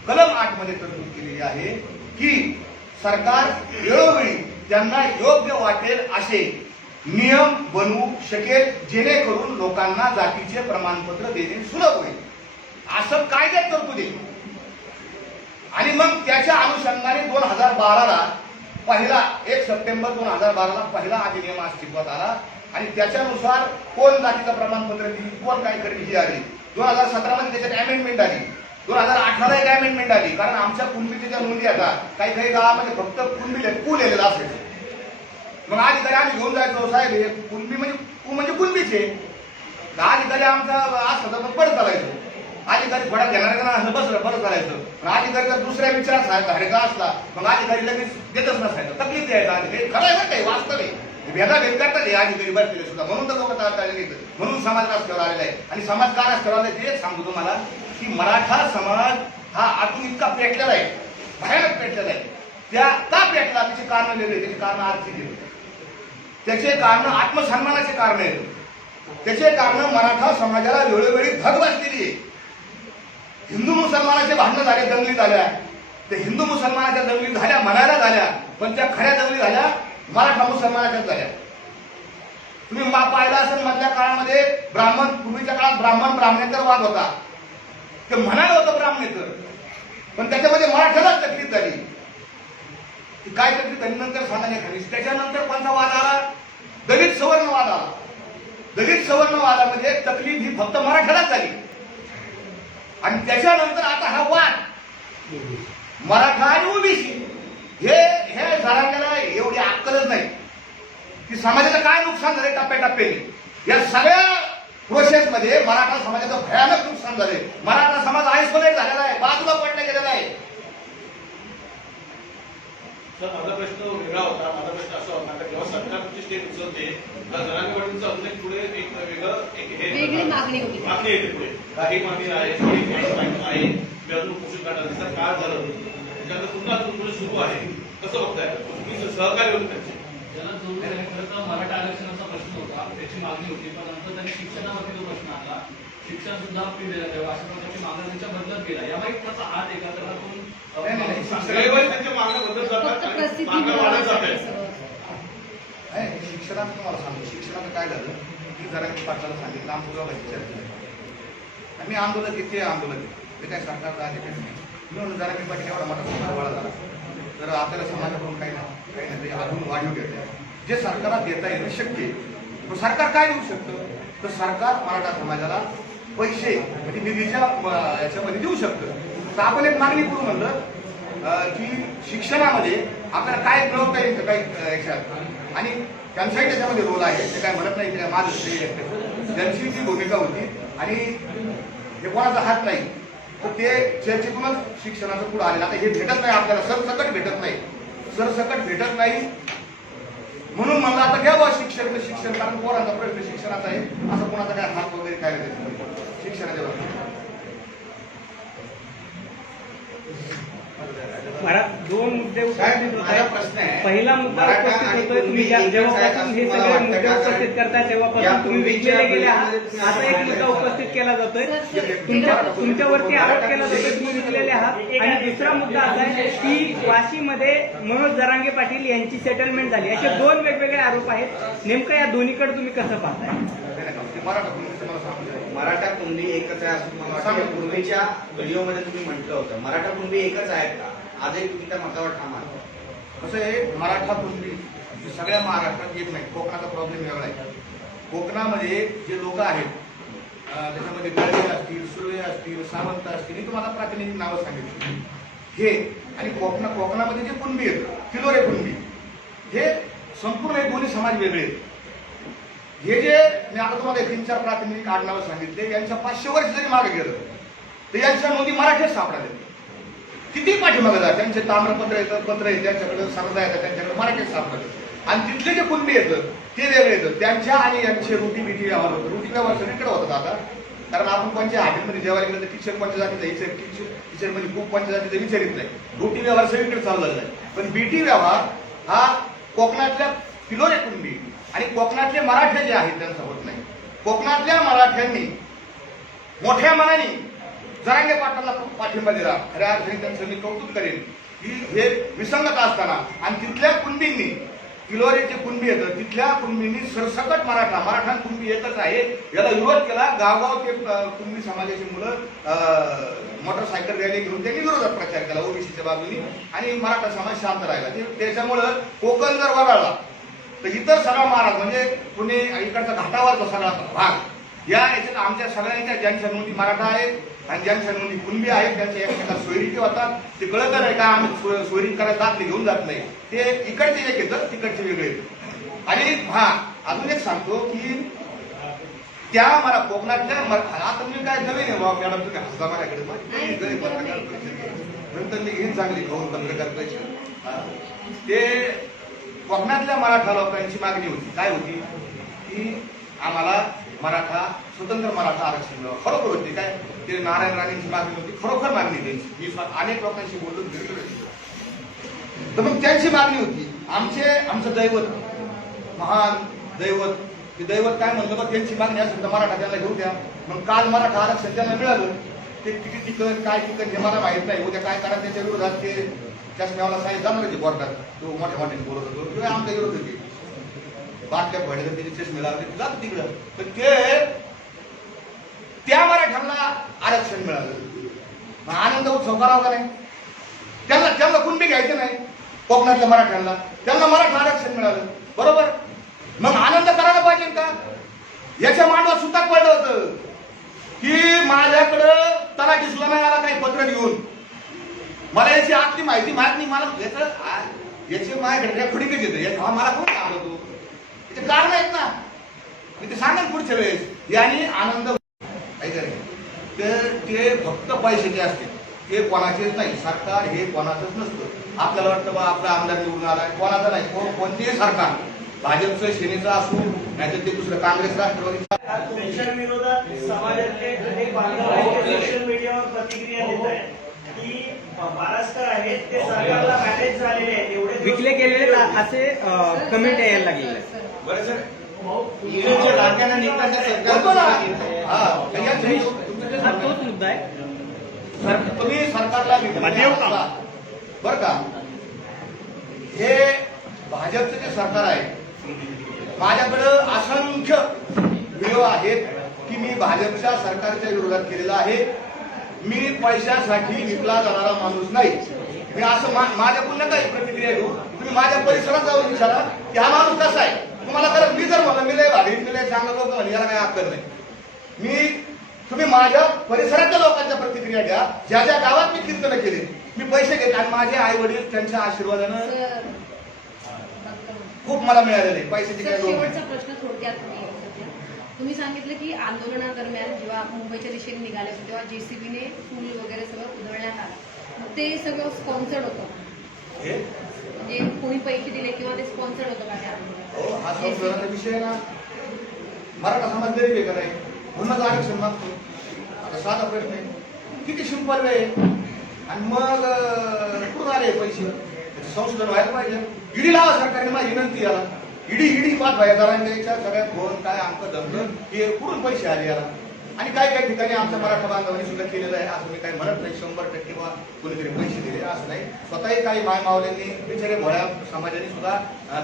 कलम 8 मध्ये तरतूद केलेली आहे की सरकार वेळोवेळी त्यांना योग्य वाटेल असे नियम बनवू शकेल जेणेकरून लोकांना जातीचे प्रमाणपत्र देणे सुलभ होईल असं कायद्यात तरतूद आहे. आणि मग त्याच्या अनुषंगाने 2012ला पहिला 1 सप्टेंबर 2012ला पहिला अधिनियम अस्तित्वात आला आणि त्याच्यानुसार कोण जातीचं प्रमाणपत्र दिली, कोण काय करेल ही आली. 2017 मध्ये त्याच्यात अमेंडमेंट आली. 2018ला एक अमेंडमेंट आली कारण आमच्या कुणबीच्या ज्या नोंदी आता काही काही गावामध्ये फक्त कुणबी कू लिहिलेलं असायचं. मग अधिकारी आम्ही घेऊन जायचो, साहेब हे कुणबी म्हणजे कुणबीचे अधिकारी आमचा असं तर पडत चालायचो. अधिकारी थोडा घेणाऱ्या असं बसलं बरं चालायचं. पण अधिकारी जर दुसऱ्या विचारात धाडका असला मग अधिकारी लगेच देतच नसायचं, तकलीफ द्यायचा. अधिकारी खरं आहे काही वास्तव आहे, भेदाभेद करतात हे अधिकारी बसलेले सुद्धा. म्हणून तर लोक चालले, म्हणून समाज रस्त्यावर आलेला आहे. आणि समाज का रस्त्यावर आला ते सांगतो तुम्हाला की मराठा समाज हा आतून इतका पेटलेला आहे, भयानक पेटलेला आहे. त्या का पेटला त्याची कारण वेगळी, त्याची कारण आर्थिक आहेत, त्याचे कारण आत्मसन्मानाचे कारण आहेत, त्याचे कारण मराठा समाजाला वेळोवेळी धग बसलेली आहे. हिंदू मुसलमानाचे भांडणं झाले, दंगली झाल्या, ते हिंदू मुसलमानाच्या दंगली झाल्या म्हणायला झाल्या, पण त्या खऱ्या दंगली झाल्या मराठा मुसलमानाच्याच झाल्या. तुम्ही पाहिला असेल मधल्या काळामध्ये पूर्वीच्या काळात ब्राह्मणेतर वाद होता. ते म्हणायला होतं ब्राह्मणेतर, पण त्याच्यामध्ये मराठ्यालाच तकलीफ झाली. काय तकलीफ झाली नंतर सांगण्यात खाली. त्याच्यानंतर कोणता वाद आला, दलित सवर्ण वाद आला. दलित सवर्ण वादामध्ये तकलीफ ही फक्त मराठ्यालाच झाली. आणि त्याच्यानंतर आता हा वाद मराठा आणि ओबीसी हे जरांगेला एवढी अक्कलच नाही की समाजाचं काय नुकसान झालंय टप्प्याटप्प्याने. या सगळ्या प्रोसेसमध्ये मराठा समाजाचं भयानक नुकसान झालंय. मराठा समाज आयसोलेट झालेला आहे, बाजूला पडला गेलेला आहे. सर माझा प्रश्न वेगळा होता. माझा प्रश्न असा होता की जेव्हा सरकार तुमची स्टेप उचलते तर जरांगे पाटीलचं अजून एक पुढे एक वेगळी मागणी होती. मागणी येते पुढे. काही मागणी आहे, आहे मी अजून उपोषण काढणार जर काय झालं त्याच्यानंतर पुन्हा अजून पुढे सुरू आहे. कसं बघताय तुम्ही सहकार्य होतं त्यांचे? त्याला जोडून खरं तर मराठा आरक्षणाचा प्रश्न होता, त्याची मागणी होती. पण नंतर त्यांनी शिक्षणावरती जो प्रश्न आला, शिक्षण सुद्धा फ्री दिलं तेव्हा अशा प्रकारची मागण्या त्यांच्या बदलत गेला. यामागे त्याचा हात एका त्याला त्यांच्या मागण्या बदलत जातात, मागण्या वाढत जात आहेत. शिक्षणात तुम्हाला सांगतो, शिक्षणाचं काय झालं की जरांगे पाटलाला सांगितलं आमचं दोघांची चर्चा झाली. आम्ही आंदोलन किती आंदोलन हे काय सरकारचा अधिकार नाही. म्हणून जरांगे पाटील एवढा मोठा समाजवाडा झाला तर आपल्याला समाजाकडून काही नाही अजून वाढीव घेतलं. जे सरकारला देता येणं शक्य आहे सरकार काय देऊ शकतं, तर सरकार मराठा समाजाला पैसे म्हणजे निधीच्या याच्यामध्ये देऊ शकतं. तर आपण एक मागणी करू म्हणलं की शिक्षणामध्ये आपल्याला काय मिळवता येईल काही याच्यात. आणि त्यांचाही त्याच्यामध्ये रोल आहे, ते काय म्हणत नाही, ते काय माझं श्रेय आहे, त्यांची जी भूमिका होती. आणि हे कोणाचा हात नाही तर ते चर्चेतूनच शिक्षणाचं पुढे आलेलं. आता हे भेटत नाही आपल्याला, सरसकट भेटत नाही, सरसकट भेटत नाही. म्हणून मला आता घ्यावं शिक्षण कारण पोरांचा प्रश्न शिक्षणाचा आहे. असं कोणाचा काय हात वगैरे काय नाही शिक्षणाच्या बाबतीत. मला 2 मुद्दे उपस्थित होत प्रश्न आहे. आहेत. पहिला मुद्दा उपस्थित होतोय, तुम्ही जेव्हापासून हे सगळे मुद्दे उपस्थित करता तेव्हापासून तुम्ही विचलले गेले आहात. आता एक मुद्दा उपस्थित केला जातोय, तुमच्यावरती आरोप केला जातोय तुम्ही विचलेले आहात. आणि दुसरा मुद्दा असा आहे की वाशीमध्ये मनोज जरांगे पाटील यांची सेटलमेंट झाली, असे 2 वेगवेगळे आरोप आहेत. नेमकं या दोन्हीकडे तुम्ही कसं पाहताय? मराठा कुणबी एकच आहे असं मला वाटतं. पूर्वीच्या व्हिडिओमध्ये तुम्ही म्हटलं होतं मराठा कुणबी एकच आहेत का? आजही तुम्ही त्या मतावर ठाम आहात? कसं आहे, मराठा कुणबी हे सगळ्या महाराष्ट्रात येत नाही. कोकणाचा प्रॉब्लेम वेगळा आहे. कोकणामध्ये जे लोक आहेत त्याच्यामध्ये दळवे असतील, सुर्वे असतील, सावंत असतील, ही तुम्हाला प्रातिनिधिक नावं सांगितली हे. आणि कोकणामध्ये जे कुणबी आहेत, किलोरे कुणबी, हे संपूर्ण हे दोन्ही समाज वेगळे आहेत. हे जे मी आता तुम्हाला 3-4 प्रातिनिधिक आडनावं सांगितले, यांच्या 500 वर्ष जरी मागे गेलं तर यांच्या नोंदी मराठीत सापडायला किती पाठीमागे जात. त्यांचे ताम्रपत्र येतं, पत्र येतं, त्यांच्याकडे सरदा येतात, त्यांच्याकडे मराठीत सापडत. आणि तिथले जे कुणबी येतं ते वेगळे येतं. त्यांच्या आणि यांचे रोटी बिटी व्यवहार होतं. रोटी व्यवहार सगळीकडे होतात आता, कारण आपण कोणत्या हॉटेलमध्ये जेवायला गेलं तर किचन कोणत्या जातीचं, किचन मध्ये खूप कोणत्या जातीचं विचारित नाही. रोटी व्यवहार सगळीकडे चालू झाला आहे. पण बीटी व्यवहार हा कोकणातल्या किलोरे कुणबी आणि कोकणातले मराठे जे आहेत त्यांचा होत नाही. कोकणातल्या मराठ्यांनी मोठ्या मनाने जरांगे पाटलांना पाठिंबा दिला. खऱ्या अर्थाने त्यांचं मी कौतुक करेन की हे विसंगत असताना आणि तिथल्या कुणबींनी, किलोरेचे कुणबी येतं, तिथल्या कुणबींनी सरसकट मराठा कुणबी एकच आहे याला विरोध केला. गावगाव ते कुणबी समाजाची मुलं मोटरसायकल रॅली घेऊन त्यांनी विरोधात प्रचार केला ओबीसीच्या बाजूनी आणि मराठा समाज शांत राहिला. त्याच्यामुळं कोकण जर वगळला तर इतर सगळा महाराज म्हणजे पुणे इकडचा घाटावरचा सगळा भाग याच्यात आमच्या सगळ्यांच्या ज्यांच्या नोंदी मराठा आहेत आणि ज्यांच्या नोंदी कुणबी आहेत त्यांच्या एकमेकाला सोयरीके होतात. ते कळत नाही का आम्ही सोयरी करायला दाखले घेऊन जात नाही. ते इकडचे एक येतं, तिकडचे वेगळे येतं. आणि अजून एक सांगतो की त्या मला कोकणातल्या आता मी काय नवीन आहे बाबा मॅडम, तुम्ही हसला माझ्याकडे पत्रकार नंतर मी घेईन चांगली खाऊन पत्रकार परिषद. ते कोकणातल्या मराठा लोकांची मागणी होती, काय होती की आम्हाला मराठा स्वतंत्र मराठा आरक्षण मिळावं. खरोखर होती काय ते नारायण राणेंची मागणी होती, खरोखर मागणी त्यांची. मी अनेक लोकांशी बोलून घेतलो तर मग त्यांची मागणी होती. आमचं दैवत, महान दैवत, ते दैवत काय म्हणलं बघ त्यांची मागणी असेल तर मराठा त्यांना घेऊ द्या. मग काल मराठा आरक्षण त्यांना मिळालं. ते किती टिकन काय टिकन हे मला माहित नाही. उद्या काय करा त्याच्या विरोधात ते चष्म्याला साहेब जाणार होते कोर्टात. तो मोठ्या मोठ्याने बोलत होतो किंवा आमच्या विरोध होते बाटल्या भडले त्याचे चष्मे लावले जात तिकडं. तर ते त्या मराठ्यांना आरक्षण मिळालं. आनंद उत्सव करावा का नाही? त्यांना कुणबी घ्यायचं नाही कोकणातल्या मराठ्यांना, त्यांना मराठा आरक्षण मिळालं बरोबर. मग आनंद करायला पाहिजे का? याच्या मांडवा सुद्धा पडलं होतं की माझ्याकडं तलाठी सुद्धा नाही आला काही पत्र घेऊन. मला याची आतली माहिती माहित नाही. मला याचे माझ्याकडे रेकॉर्डिंगच येतं. मला कोण सांगतो त्याचे कारण आहेत ना, मी ते सांगेन पुढच्या वेळेस. याने आनंद काही तर ते फक्त पैशाचे असते, ते कोणाचेच नाही. सरकार हे कोणाचंच नसतं. आपल्याला वाटतं बा आपला आमदार निवडून आलाय, कोणाचा नाही. कोणतेही सरकार भाजपचं सेनेचं असू नाहीतर ते दुसरं काँग्रेस राष्ट्रवादी. तुमच्या विरोधात समाजातले अनेक बांधव सोशल मीडियावर प्रतिक्रिया देत आहेत की महाराष्ट्र आहेत ते सरकारला मॅनेज झालेले आहेत, एवढे विकले गेलेले असे कमेंट यायला लागले. बरं सर, ईव्हीएमच्या लाट्यांना निघताना हा तोच मुद्दा आहे. तुम्ही सरकारला बर का, हे भाजपचं जे सरकार आहे माझ्याकडं असंख्य व्हिडिओ आहेत की मी भाजपच्या सरकारच्या विरोधात केलेला आहे. मी पैशासाठी विकला जाणारा माणूस नाही. मी असं माझ्या पुन्हा काही प्रतिक्रिया घेऊ. तुम्ही माझ्या परिसरात जाऊन विचारा की हा माणूस कसा आहे. तुम्हाला खरं मी जर म्हणलं मी लय भारी मी लय चांगलं लोक म्हणे याला काही अक्कल नाही. तुम्ही माझ्या परिसरातल्या लोकांच्या प्रतिक्रिया घ्या. ज्या ज्या गावात मी कीर्तन केली मी पैसे घेतले आणि माझे आई वडील त्यांच्या आशीर्वादानं खूप मला मिळालेले पैशाची काही लोक. शेवटचा प्रश्न थोडक्यात तुम्ही सांगितलं की आंदोलनादरम्यान जेव्हा मुंबईच्या दिशेने निघाले होते तेव्हा जेसीबीने पूल वगैरे सगळं उधळण्यात आलं. ते सगळं स्पॉन्सर्ड होतं म्हणजे कोणी पैसे दिले किंवा ते स्पॉन्सर्ड होतं का त्या आंदोलनात? हा संशोधनाचा विषय ना. मराठा समाज गरीब आहे का नाही म्हणूनच आरक्षण मागतो. आता साधा प्रश्न आहे, किती सिंपल आहे. आणि मग कुठून आले पैसे? संशोधन व्हायला पाहिजे. ईडी लावा सरकारने माझी विनंती याला. ईडी पाच व्हायला जरांच्या सगळ्यात फोन काय अंक धरलं की कुठून पैसे आले याला. आणि काही काही ठिकाणी आमच्या मराठा बांधवांनी सुद्धा केलेलं आहे. असं मी काही म्हणत नाही 100% किंवा कोणीतरी पैसे दिले असं नाही. स्वतःही काही मायमावल्यांनी बिचारे भोळ्या समाजाने सुद्धा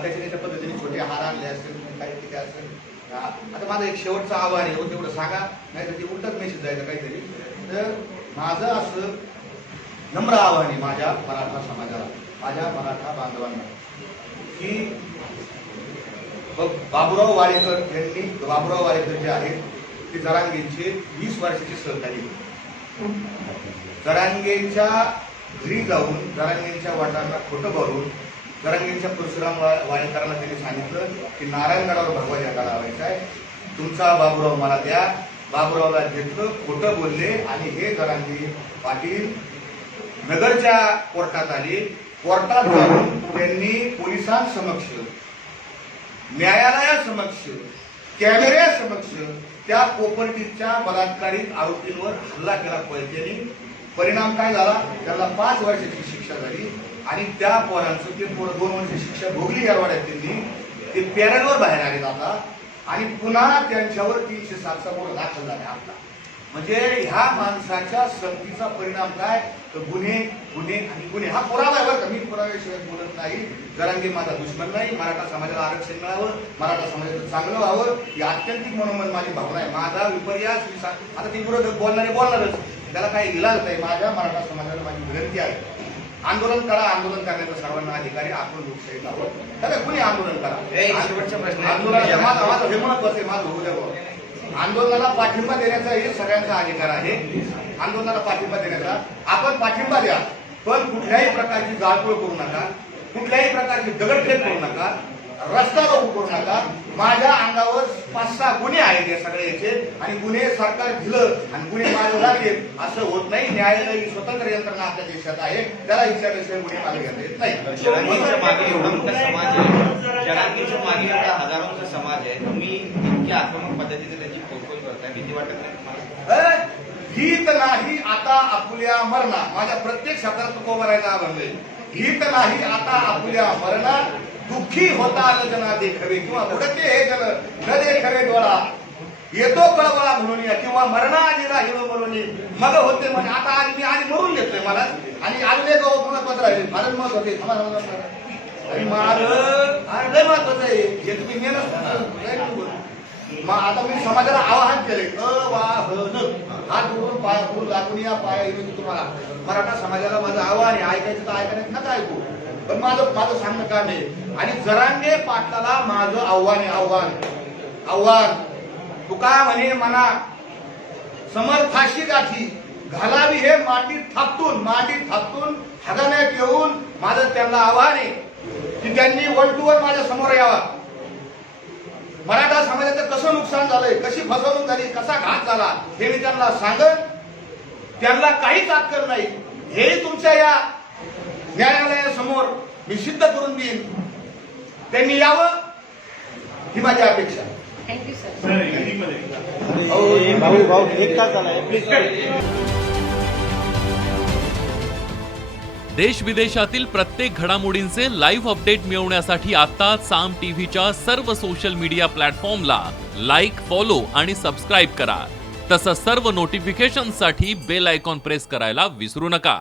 त्याच्या पद्धतीने छोटे हार आणले असतील काही ठिकाणी असेल. आता माझं एक शेवटचं आव्हान आहे हो तेवढं सांगा नाही तर ते उलटच मेसेज जायचं काहीतरी. तर माझं असं नम्र आव्हान आहे माझ्या मराठा समाजाला, माझ्या मराठा बांधवांना की बाबूराव वाडेकर जे आहेत ते जरांगेंचे 20 वर्षाचे सहकारी होते. जरांगेंच्या घरी जाऊन जरांगेंच्या वडिलांना खोटं बोलून जरांगेंच्या परशुराम वाडेकरांना त्यांनी सांगितलं की नारायणगडावर भगवा झेंडा लावायचा आहे, तुमचा बाबूराव मला द्या. बाबूरावला घेतलं, खोटं बोलले आणि हे जरांगे पाटील नगरच्या कोर्टात आले. कोर्टात जाऊन त्यांनी पोलिसांसमक्ष, न्यायालयासमक्ष, कॅमेऱ्यासमक्ष त्या कोपर्डीच्या बलात्कारित आरोपींवर हल्ला केला त्यांनी. परिणाम काय झाला? त्याला 5 वर्षाची शिक्षा झाली आणि त्या पोरांचं ते पोरं 2 वर्ष शिक्षा भोगली येरवाड्यात त्यांनी. ते पॅरेलवर बाहेर आले आता आणि पुन्हा त्यांच्यावर 307चा गुन्हा दाखल झाला आता. म्हणजे ह्या माणसाच्या संगतीचा परिणाम काय? तर गुन्हे गुन्हे आणि गुन्हे. हा पुरावा आहे बरं का, मी पुराव्याशिवाय बोलत नाही. जरांगे माझा दुश्मन नाही. मराठा समाजाला आरक्षण मिळावं, मराठा समाजाचं चांगलं व्हावं ही आत्यंतिक मनोमन माझी भावना आहे. माझा विपर्यास आता ती विरोधक बोलणारच, त्याला काही इलाज नाही. माझ्या मराठा समाजाला माझी विनंती आहे, आंदोलन करा. आंदोलन करण्याचा सर्वांना अधिकारी, आपण लोकशाहीत आहोत. त्याला कुणी आंदोलन करा. शेवटचा प्रश्न आहे. आंदोलन माझं हे महत्वाचं आहे, माझं होऊ द्या. आंदोलनाला पाठिंबा देण्याचा हे सगळ्यांचा अधिकार आहे. आंदोलनाला पाठिंबा देण्याचा आपण पाठिंबा द्या, पण कुठल्याही प्रकारची जाळपोळ करू नका, कुठल्याही प्रकारची दगडफेक करू नका, रस्ता रोको करू नका. माझ्या अंगावर 5-6 गुन्हे आहेत या सगळ्याचे आणि गुन्हे सरकार दिलं आणि गुन्हे मागे लागेल असं होत नाही. न्यायालय ही स्वतंत्र यंत्रणा आपल्या देशात आहे, त्याला विचारल्याशिवाय गुन्हे मागे घेता येत नाही. जरांगेंच्या मागे एवढा मोठा समाज आहे, जरांगेंच्या मागे एवढा हजारोंचा समाज आहे, तुम्ही इतक्या आक्रमक पद्धतीने त्याची पोटपोट करताय, भीती वाटत नाही तुम्हाला? भीत नाही आता आपुल्या मरणा. माझ्या प्रत्येक शब्दात तो करायचा म्हणले, भीत नाही आता आपुल्या मरणा, दुःखी होता आलं जना देखवे किंवा उडते हे जल न देखवे डोळा, येतो कळवळा म्हणून किंवा मरणाआधी राहिलो म्हणून मग होते म्हणे. आता आज मी आणि मरून घेतोय मला आणि आले गाव महत्वाचं राहिले, फारच महत्वाचं आहे. आणि माझं लय महत्वाचं आहे हे तुम्ही मेहनत. आता मी समाजाला आवाहन केले, अवाहन हात उडून पाय उडून लागून या पाया येऊन तुम्हाला मराठा समाजाला माझं आव्हान आहे. ऐकायचं तर ऐकायचं नका ऐकू, पण माझं सांगणं काम आहे. आणि जरांगे पाटलाला माझं आव्हान आहे, आव्हान तुका म्हणे मना समर्थाशी गाठी घालावी हे मातीत थापटून हगाण्यात येऊन माझं त्यांना आव्हान आहे की त्यांनी वलटूवर माझ्या समोर यावा. मराठा समाजाचं कसं नुकसान झालंय, कशी फसवणूक झाली, कसा घात झाला हे मी त्यांना सांगत. त्यांना काहीच अक्कल नाही हे तुमच्या या न्यायालयासमोर मी सिद्ध करून देईन. त्यांनी यावं ही माझी अपेक्षा. Thank you sir. भाऊ एक तास झालाय प्लीज. देश विदेशातील प्रत्येक घडामोडींचे लाईव्ह अपडेट मिळवण्यासाठी आता साम टीव्हीच्या सर्व सोशल मीडिया प्लॅटफॉर्मला लाईक, फॉलो आणि सबस्क्राईब करा. तसंच सर्व नोटिफिकेशनसाठी बेल आयकॉन प्रेस करायला विसरू नका.